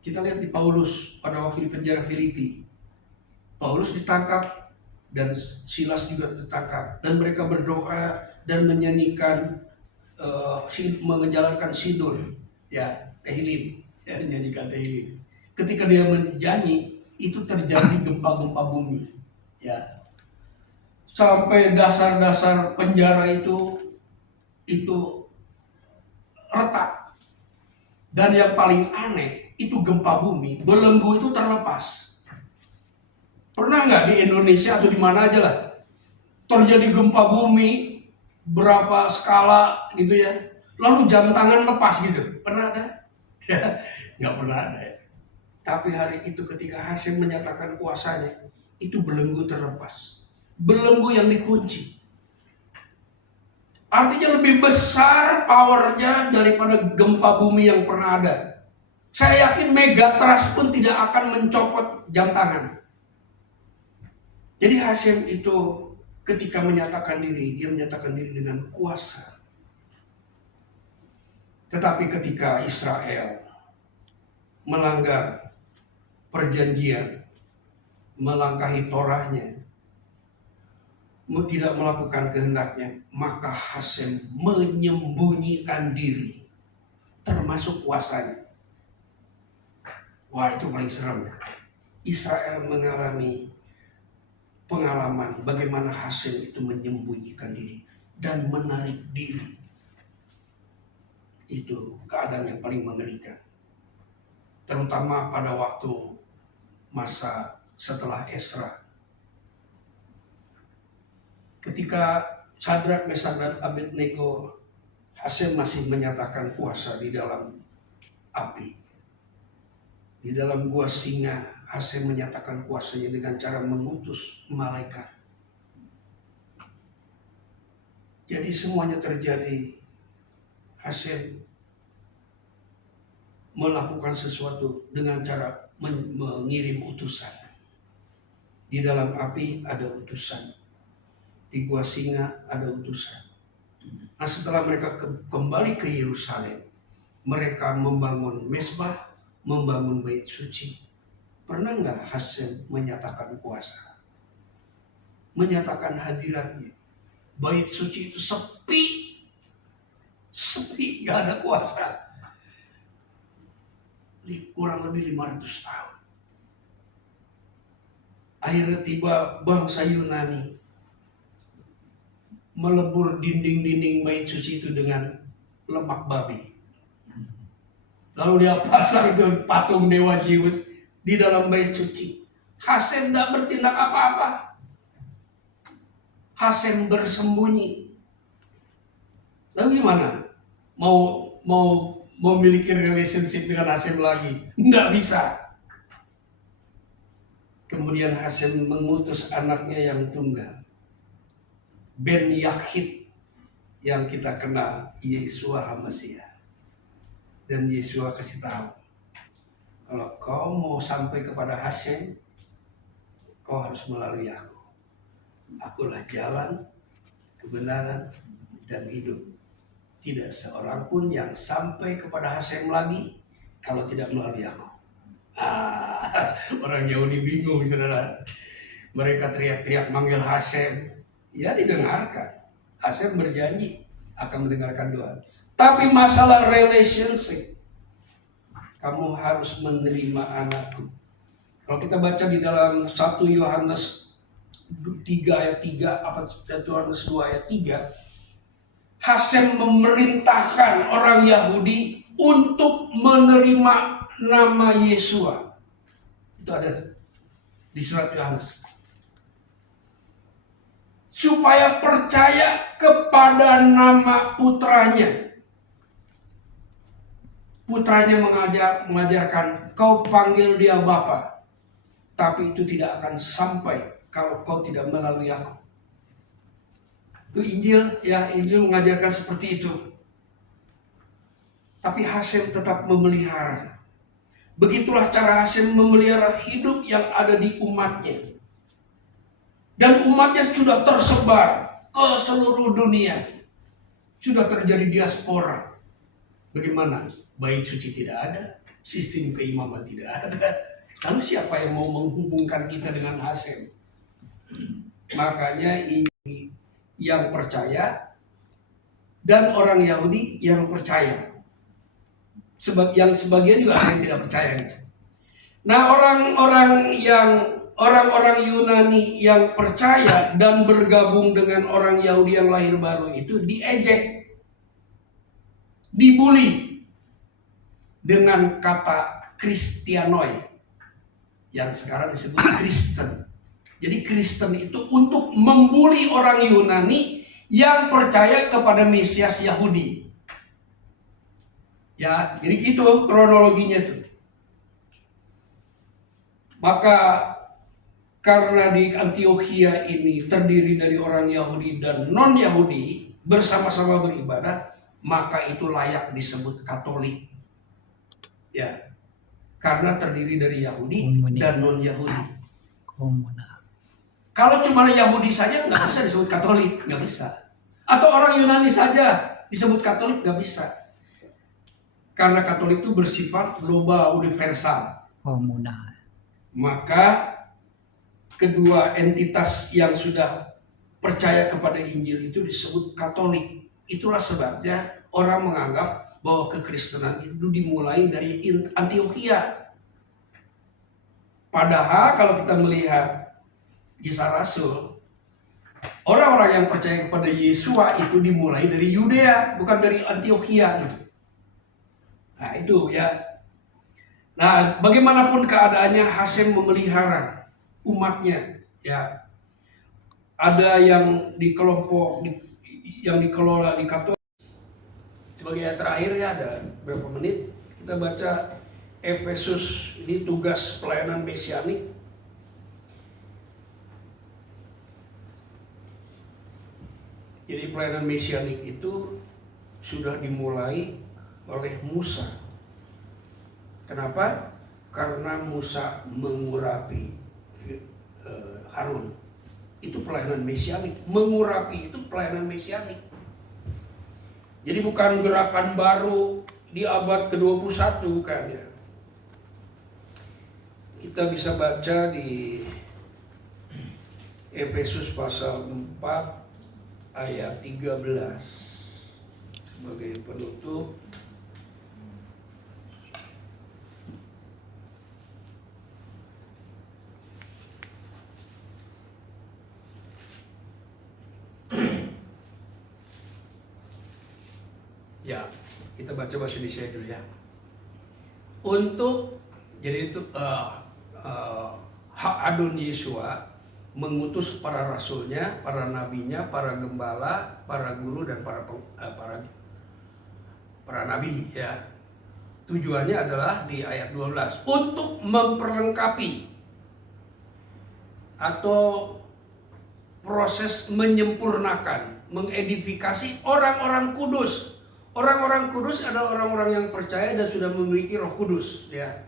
Kita lihat di Paulus pada waktu di penjara Filipi. Paulus ditangkap dan Silas juga ditangkap, dan mereka berdoa dan menyanyikan menjalankan sidur, ya, tehillim, ya, menyanyikan tehillim. Ketika dia menyanyi, itu terjadi gempa-gempa bumi, ya, sampai dasar-dasar penjara itu retak. Dan yang paling aneh, itu gempa bumi, belenggu itu terlepas. Pernah nggak di Indonesia atau di mana aja lah terjadi gempa bumi berapa skala gitu ya, lalu jam tangan lepas gitu? Pernah ada? Ya, nggak pernah ada ya. Tapi hari itu ketika Hasem menyatakan kuasanya, itu belenggu terlepas, belenggu yang dikunci. Artinya lebih besar powernya daripada gempa bumi yang pernah ada. Saya yakin Megatrust pun tidak akan mencopot jam tangan. Jadi Hasem itu ketika menyatakan diri, dia menyatakan diri dengan kuasa. Tetapi ketika Israel melanggar perjanjian, melangkahi Torahnya, tidak melakukan kehendaknya, maka Hasem menyembunyikan diri, termasuk kuasanya. Wah, itu paling serem. Israel mengalami pengalaman bagaimana Hasem itu menyembunyikan diri dan menarik diri. Itu keadaan yang paling mengerikan. Terutama pada waktu masa setelah Esra. Ketika Sadrak, Mesak, dan Abednego, Hasem masih menyatakan kuasa di dalam api. Di dalam gua singa, Hasem menyatakan kuasanya dengan cara mengutus malaikat. Jadi semuanya terjadi. Hasem melakukan sesuatu dengan cara mengirim utusan. Di dalam api ada utusan, di gua singa ada utusan. Nah, setelah mereka kembali ke Yerusalem, mereka membangun mezbah, membangun bait suci. Pernah nggak Hasem menyatakan kuasa? Menyatakan hadiratnya. Bait suci itu sepi. sepi, gak ada kuasa. Kurang lebih 500 tahun. Akhirnya tiba bangsa Yunani melebur dinding-dinding bait suci itu dengan lemak babi. Lalu dia pasang itu patung dewa Zeus di dalam bait suci. Hasem tidak bertindak apa-apa. Hasem bersembunyi. Lalu gimana? Mau memiliki relationship dengan Hasem lagi? Nggak bisa. Kemudian Hasem mengutus anaknya yang tunggal, Ben Yakhid, yang kita kenal Yesua HaMasiah. Dan Yesua kasih tahu, kalau kau mau sampai kepada Hasem, kau harus melalui aku. Akulah jalan, kebenaran, dan hidup. Tidak seorang pun yang sampai kepada Hasem lagi kalau tidak melalui aku. Orang Yahudi bingung, saudara. Mereka teriak-teriak manggil Hasem. Ya didengarkan. Hasem berjanji akan mendengarkan doa. Tapi masalah relationship, kamu harus menerima anakku. Kalau kita baca di dalam 1 Yohanes 3 ayat 3, 1 Yohanes 2 ayat 3, Hasem memerintahkan orang Yahudi untuk menerima nama Yesua. Itu ada di surat Yohanes. Supaya percaya kepada nama putranya. Putranya mengajarkan, kau panggil dia Bapa, tapi itu tidak akan sampai kalau kau tidak melalui aku. Itu Injil, ya, Injil mengajarkan seperti itu. Tapi Hasem tetap memelihara. Begitulah cara Hasem memelihara hidup yang ada di umatnya. Dan umatnya sudah tersebar ke seluruh dunia. Sudah terjadi diaspora. Bagaimana? Bait suci tidak ada, sistem keimaman tidak ada. Lalu siapa yang mau menghubungkan kita dengan Hasem? Makanya ini yang percaya dan orang Yahudi yang percaya. Yang sebagian juga ada yang tidak percaya. Nah, orang-orang Yunani yang percaya dan bergabung dengan orang Yahudi yang lahir baru itu diejek, dibully dengan kata Kristianoi yang sekarang disebut Kristen. Jadi Kristen itu untuk membuli orang Yunani yang percaya kepada Mesias Yahudi. Ya, jadi itu kronologinya tuh. Maka karena di Antiokhia ini terdiri dari orang Yahudi dan non-Yahudi bersama-sama beribadah, maka itu layak disebut Katolik. Ya, karena terdiri dari Yahudi dan non-Yahudi. Kalau cuma Yahudi saja nggak bisa disebut Katolik, nggak bisa. Atau orang Yunani saja disebut Katolik, nggak bisa. Karena Katolik itu bersifat global, universal. Maka kedua entitas yang sudah percaya kepada Injil itu disebut Katolik. Itulah sebabnya orang menganggap bahwa kekristenan itu dimulai dari Antiokhia. Padahal kalau kita melihat Kisah Rasul, orang-orang yang percaya kepada Yesua itu dimulai dari Yudea, bukan dari Antiokhia gitu. Nah itu ya. Nah bagaimanapun keadaannya, Hasem memelihara umatnya. Ya, ada yang di kelompok yang dikelola di Katolik. Sebagai yang terakhir ya, ada berapa menit kita baca Efesus, ini tugas pelayanan mesianik. Jadi pelayanan mesianik itu sudah dimulai oleh Musa. Kenapa? Karena Musa mengurapi Harun. Itu pelayanan mesianik. Mengurapi itu pelayanan mesianik. Jadi bukan gerakan baru di abad ke-21, bukan ya. Kita bisa baca di Efesus pasal 4 ayat 13. sebagai penutup. Ya, kita baca bahasa Indonesia dulu ya. Untuk jadi itu hak Adon Yesua mengutus para rasulnya, para nabinya, para gembala, para guru dan para nabi ya. Tujuannya adalah di ayat 12 untuk memperlengkapi atau proses menyempurnakan, mengedifikasi orang-orang kudus. Orang-orang kudus adalah orang-orang yang percaya dan sudah memiliki Roh Kudus ya.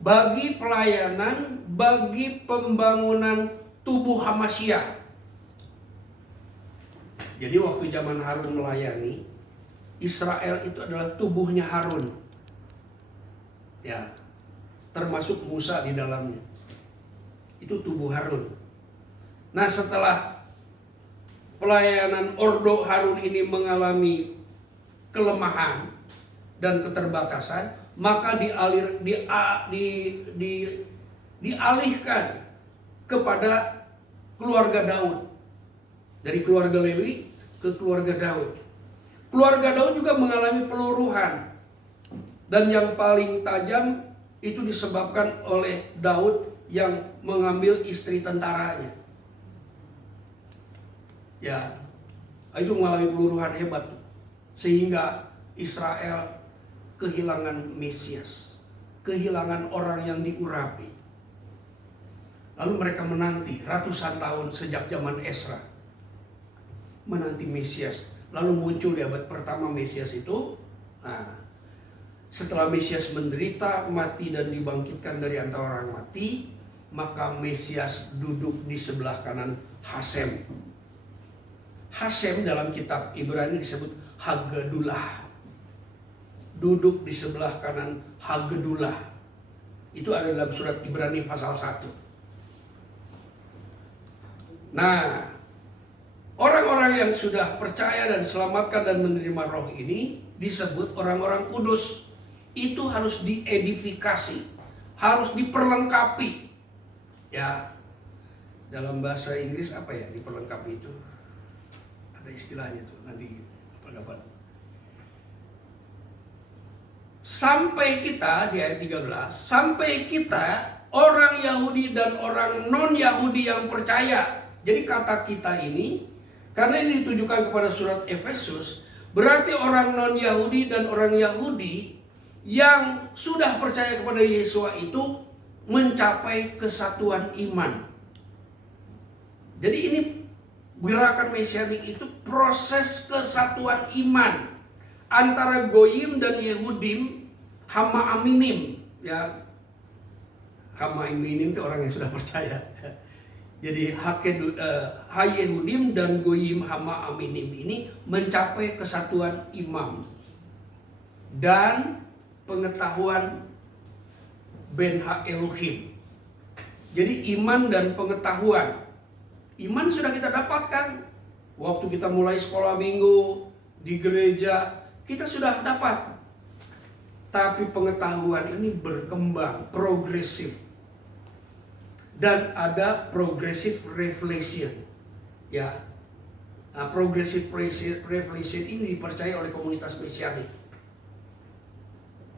Bagi pelayanan, bagi pembangunan tubuh Hamasyiah. Jadi waktu zaman Harun melayani, Israel itu adalah tubuhnya Harun. Ya. Termasuk Musa di dalamnya. Itu tubuh Harun. Nah, setelah pelayanan Ordo Harun ini mengalami kelemahan dan keterbatasan, maka dialihkan kepada keluarga Daud. Dari keluarga Lewi ke keluarga Daud. Keluarga Daud juga mengalami peluruhan. Dan yang paling tajam itu disebabkan oleh Daud yang mengambil istri tentaranya. Ya, itu mengalami peluruhan hebat. Sehingga Israel kehilangan Mesias, kehilangan orang yang diurapi. Lalu mereka menanti ratusan tahun sejak zaman Esra, menanti Mesias. Lalu muncul di abad pertama Mesias itu. Nah, setelah Mesias menderita, mati dan dibangkitkan dari antara orang mati, maka Mesias duduk di sebelah kanan Hasem. Hasem dalam kitab Ibrani disebut Hagedullah. Duduk di sebelah kanan Hagedullah. Itu ada dalam surat Ibrani pasal 1. Nah, orang-orang yang sudah percaya dan diselamatkan dan menerima roh ini disebut orang-orang kudus. Itu harus diedifikasi, harus diperlengkapi. Ya, dalam bahasa Inggris apa ya diperlengkapi itu? Ada istilahnya tuh, nanti dapat. Sampai kita di ayat 13, sampai kita orang Yahudi dan orang non-Yahudi yang percaya. Jadi kata kita ini, karena ini ditujukan kepada surat Efesus, berarti orang non-Yahudi dan orang Yahudi yang sudah percaya kepada Yesua itu mencapai kesatuan iman. Jadi ini gerakan mesianik itu proses kesatuan iman antara Goyim dan Yehudim, Hama Aminim ya. Hama Aminim itu orang yang sudah percaya. Jadi Yehudim dan Goyim Hama Aminim ini mencapai kesatuan iman dan pengetahuan Ben Ha Elohim. Jadi iman dan pengetahuan. Iman sudah kita dapatkan waktu kita mulai sekolah minggu di gereja, kita sudah dapat. Tapi pengetahuan ini berkembang, progresif. Dan ada progressive revelation. Ya. Nah, progressive revelation ini dipercaya oleh komunitas mesianik.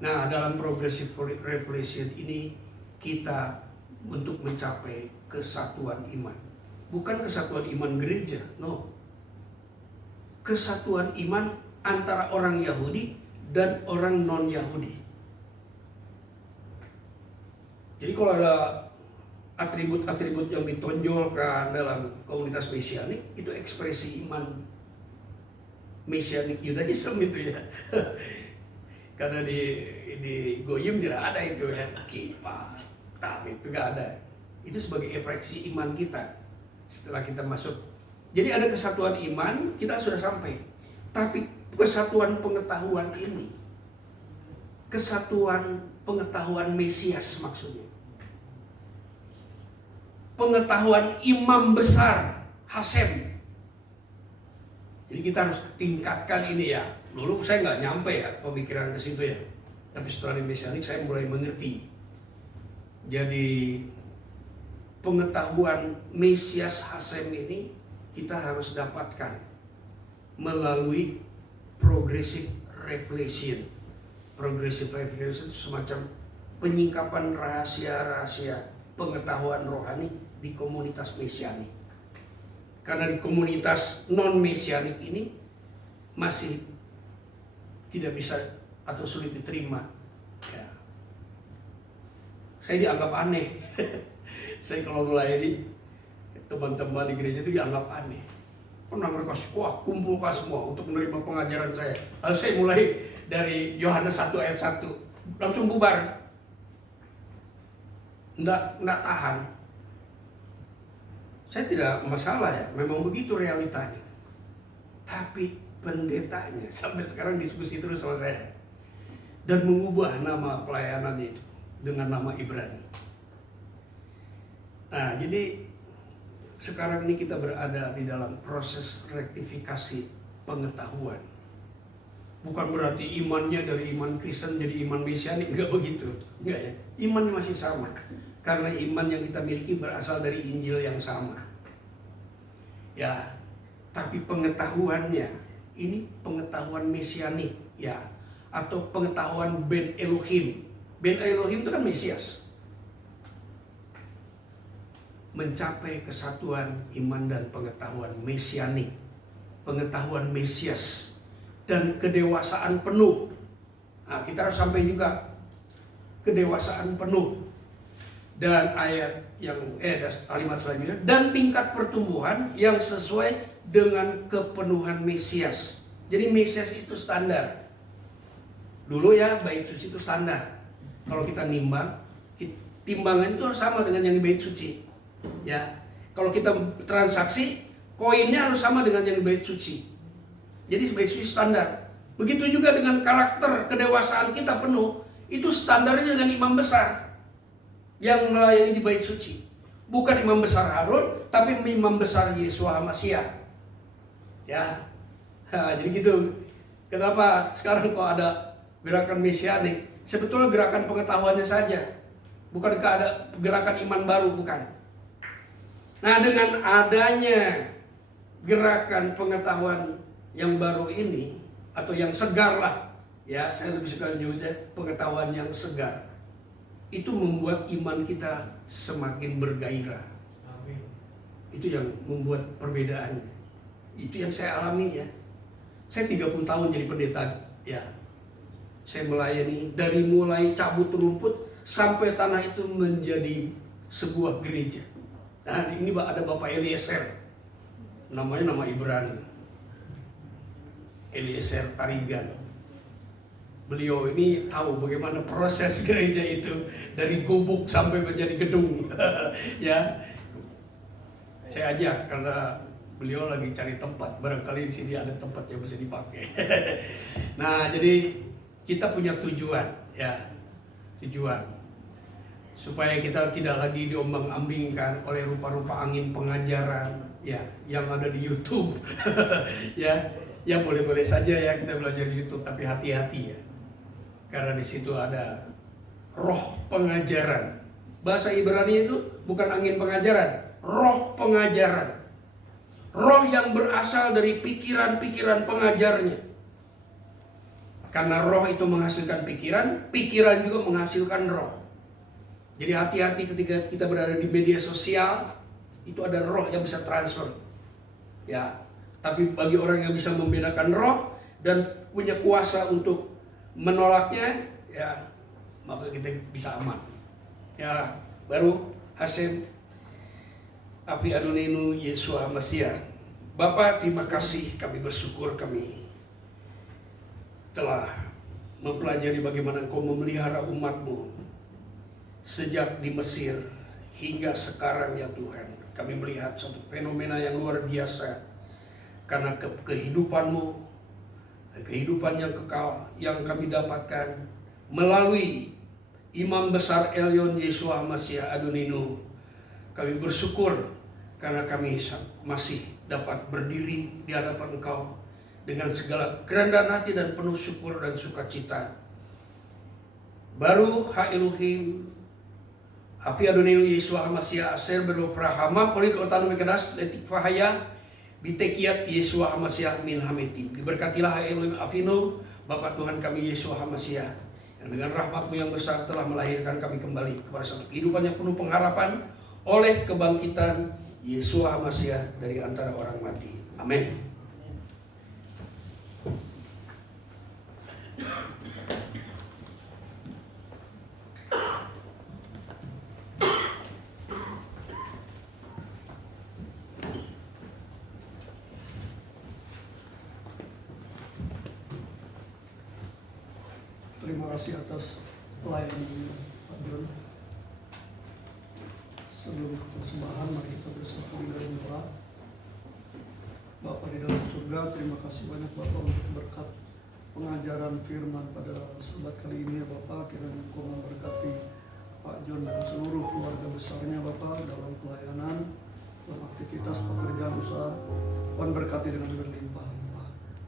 Nah, dalam progressive revelation ini kita untuk mencapai kesatuan iman. Bukan kesatuan iman gereja, no. Kesatuan iman antara orang Yahudi dan orang non-Yahudi. Jadi kalau ada atribut-atribut yang ditonjolkan dalam komunitas mesianik, itu ekspresi iman mesianik Yudaism itu ya. Karena di Goyim tidak ada itu ya, kipas, tamit itu nggak ada. Itu sebagai ekspresi iman kita. Setelah kita masuk, jadi ada kesatuan iman, kita sudah sampai. Tapi kesatuan pengetahuan ini, kesatuan pengetahuan Mesias maksudnya. Pengetahuan imam besar Hasem. Jadi kita harus tingkatkan ini ya. Dulu saya nggak nyampe ya pemikiran ke situ ya. Tapi setelah di Mesianik saya mulai mengerti. Jadi pengetahuan Mesias Hasem ini kita harus dapatkan melalui progressive revelation. Progressive revelation itu semacam penyingkapan rahasia-rahasia pengetahuan rohani di komunitas Mesianik. Karena di komunitas non-Mesianik ini masih tidak bisa atau sulit diterima. Ya. Saya dianggap aneh. Saya kalau melayani teman-teman di gereja itu dianggap aneh. Pernah mereka kumpulkan semua untuk menerima pengajaran saya. Lalu saya mulai dari Yohanes 1 ayat 1. Langsung bubar. Nggak tahan. Saya tidak masalah ya, memang begitu realitanya. Tapi pendetanya sampai sekarang diskusi terus sama saya. Dan mengubah nama pelayanannya itu dengan nama Ibrani. Nah, jadi sekarang ini kita berada di dalam proses rektifikasi pengetahuan. Bukan berarti imannya dari iman Kristen jadi iman Mesianik, enggak begitu. Enggak ya, iman masih sama. Karena iman yang kita miliki berasal dari Injil yang sama. Ya, tapi pengetahuannya ini pengetahuan Mesianik ya, atau pengetahuan Ben Elohim. Ben Elohim itu kan Mesias. Mencapai kesatuan iman dan pengetahuan Mesianik, pengetahuan Mesias dan kedewasaan penuh. Nah, kita harus sampai juga kedewasaan penuh. Dan ayat yang kalimat selanjutnya, dan tingkat pertumbuhan yang sesuai dengan kepenuhan Mesias. Jadi Mesias itu standar. Dulu ya bait suci itu standar. Kalau kita nimbang, timbangan itu harus sama dengan yang di bait suci. Ya, kalau kita transaksi, koinnya harus sama dengan yang di bait suci. Jadi bait suci standar. Begitu juga dengan karakter kedewasaan kita penuh, itu standarnya dengan imam besar yang melayani di bait suci. Bukan imam besar Harun, tapi imam besar Yeshua Mashiach. Ya, jadi gitu. Kenapa sekarang kok ada gerakan Mesianik? Sebetulnya gerakan pengetahuannya saja, bukan ada gerakan iman baru, bukan. Nah, dengan adanya gerakan pengetahuan yang baru ini, atau yang segar lah, ya saya lebih suka menyebutnya pengetahuan yang segar, itu membuat iman kita semakin bergairah. Amin. Itu yang membuat perbedaannya. Itu yang saya alami ya. Saya 30 tahun jadi pendeta ya. Saya melayani dari mulai cabut rumput sampai tanah itu menjadi sebuah gereja. Dan ini ada Bapak Eliezer, namanya nama Ibrani, Eliezer Tarigan. Beliau ini tahu bagaimana proses gereja itu dari gubuk sampai menjadi gedung. Ya, saya ajak karena beliau lagi cari tempat, barangkali di sini ada tempat yang bisa dipakai. Nah, jadi kita punya tujuan, ya, tujuan supaya kita tidak lagi diombang-ambingkan oleh rupa-rupa angin pengajaran, ya, yang ada di YouTube. Ya boleh-boleh saja ya kita belajar di YouTube, tapi hati-hati ya. Karena di situ ada roh pengajaran. Bahasa Ibrani itu bukan angin pengajaran, roh pengajaran. Roh yang berasal dari pikiran-pikiran pengajarnya. Karena roh itu menghasilkan pikiran, pikiran juga menghasilkan roh. Jadi hati-hati ketika kita berada di media sosial, itu ada roh yang bisa transfer. Ya, tapi bagi orang yang bisa membedakan roh dan punya kuasa untuk menolaknya, ya maka kita bisa aman. Ya, baru Hasem Api Adonenu Yeshua Mashiach. Bapa, terima kasih, kami bersyukur kami telah mempelajari bagaimana Engkau memelihara umat-Mu sejak di Mesir hingga sekarang ya Tuhan. Kami melihat suatu fenomena yang luar biasa karena kehidupan-Mu, kehidupan yang kekal yang kami dapatkan melalui Imam Besar Elyon Yeshua Mashiach Adonenu. Kami bersyukur karena kami masih dapat berdiri di hadapan Engkau dengan segala kerendahan hati dan penuh syukur dan sukacita. Baru ha Elohim Api Adonai Yesus Hamasiah Aser Berofrahama Polid Otanu Mekadas Letik Fahaya Bitekiat Yesus Hamasiah Min Hametim. Diberkatilah ha Elohim Afino Bapa Tuhan kami Yesus Hamasiah, yang dengan rahmat-Mu yang besar telah melahirkan kami kembali kepada satu kehidupan yang penuh pengharapan oleh kebangkitan Yesus Hamasiah dari antara orang mati. Amin. Terima kasih atas pelayanan Pak John. Sebelum persembahan, mari kita bersatu di dalam doa. Bapa di dalam surga, terima kasih banyak Bapak untuk berkat pengajaran firman pada sabat kali ini ya Bapak. Kiranya Engkau memberkati Pak John dan seluruh keluarga besarnya Bapak dalam pelayanan, dalam aktivitas pekerjaan usaha. Tuhan berkati dengan berlimpah.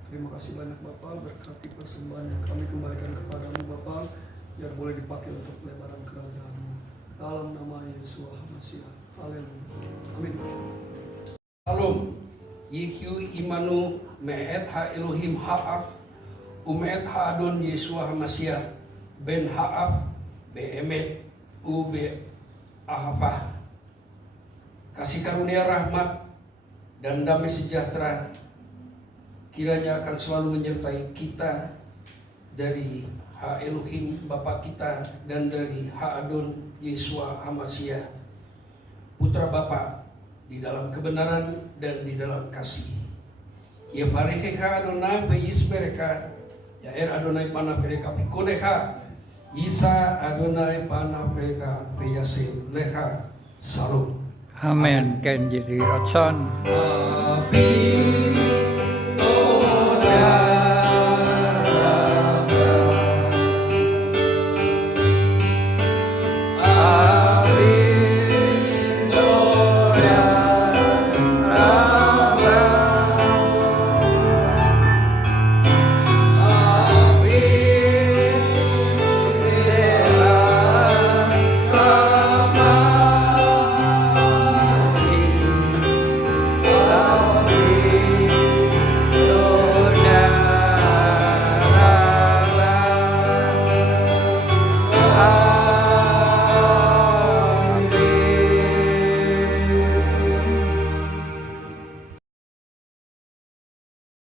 Terima kasih banyak Bapak, berkati persembahan yang kami kembalikan kepadamu Bapak, biar boleh dipakai untuk pelebaran kerajaan-Mu. Dalam nama Yesus Hamasiah. Haleluya. Amin. Shalom. Yehu imanu me'et ha Elohim ha'af ume'et ha Adon Yesus Hamasiah ben ha'af be'emet u be'ahafah. Kasih karunia rahmat dan damai sejahtera kiranya akan selalu menyertai kita dari ha Elohim Bapa kita dan dari ha Adon Yesus Hamasiah Putra Bapa di dalam kebenaran dan di dalam kasih. Ya parekeha Adonai peis mereka Yair Adonai panah mereka pikoneha Isa Adonai panah mereka peyasin leha. Salam. Amen. Ken jadi rotson. Api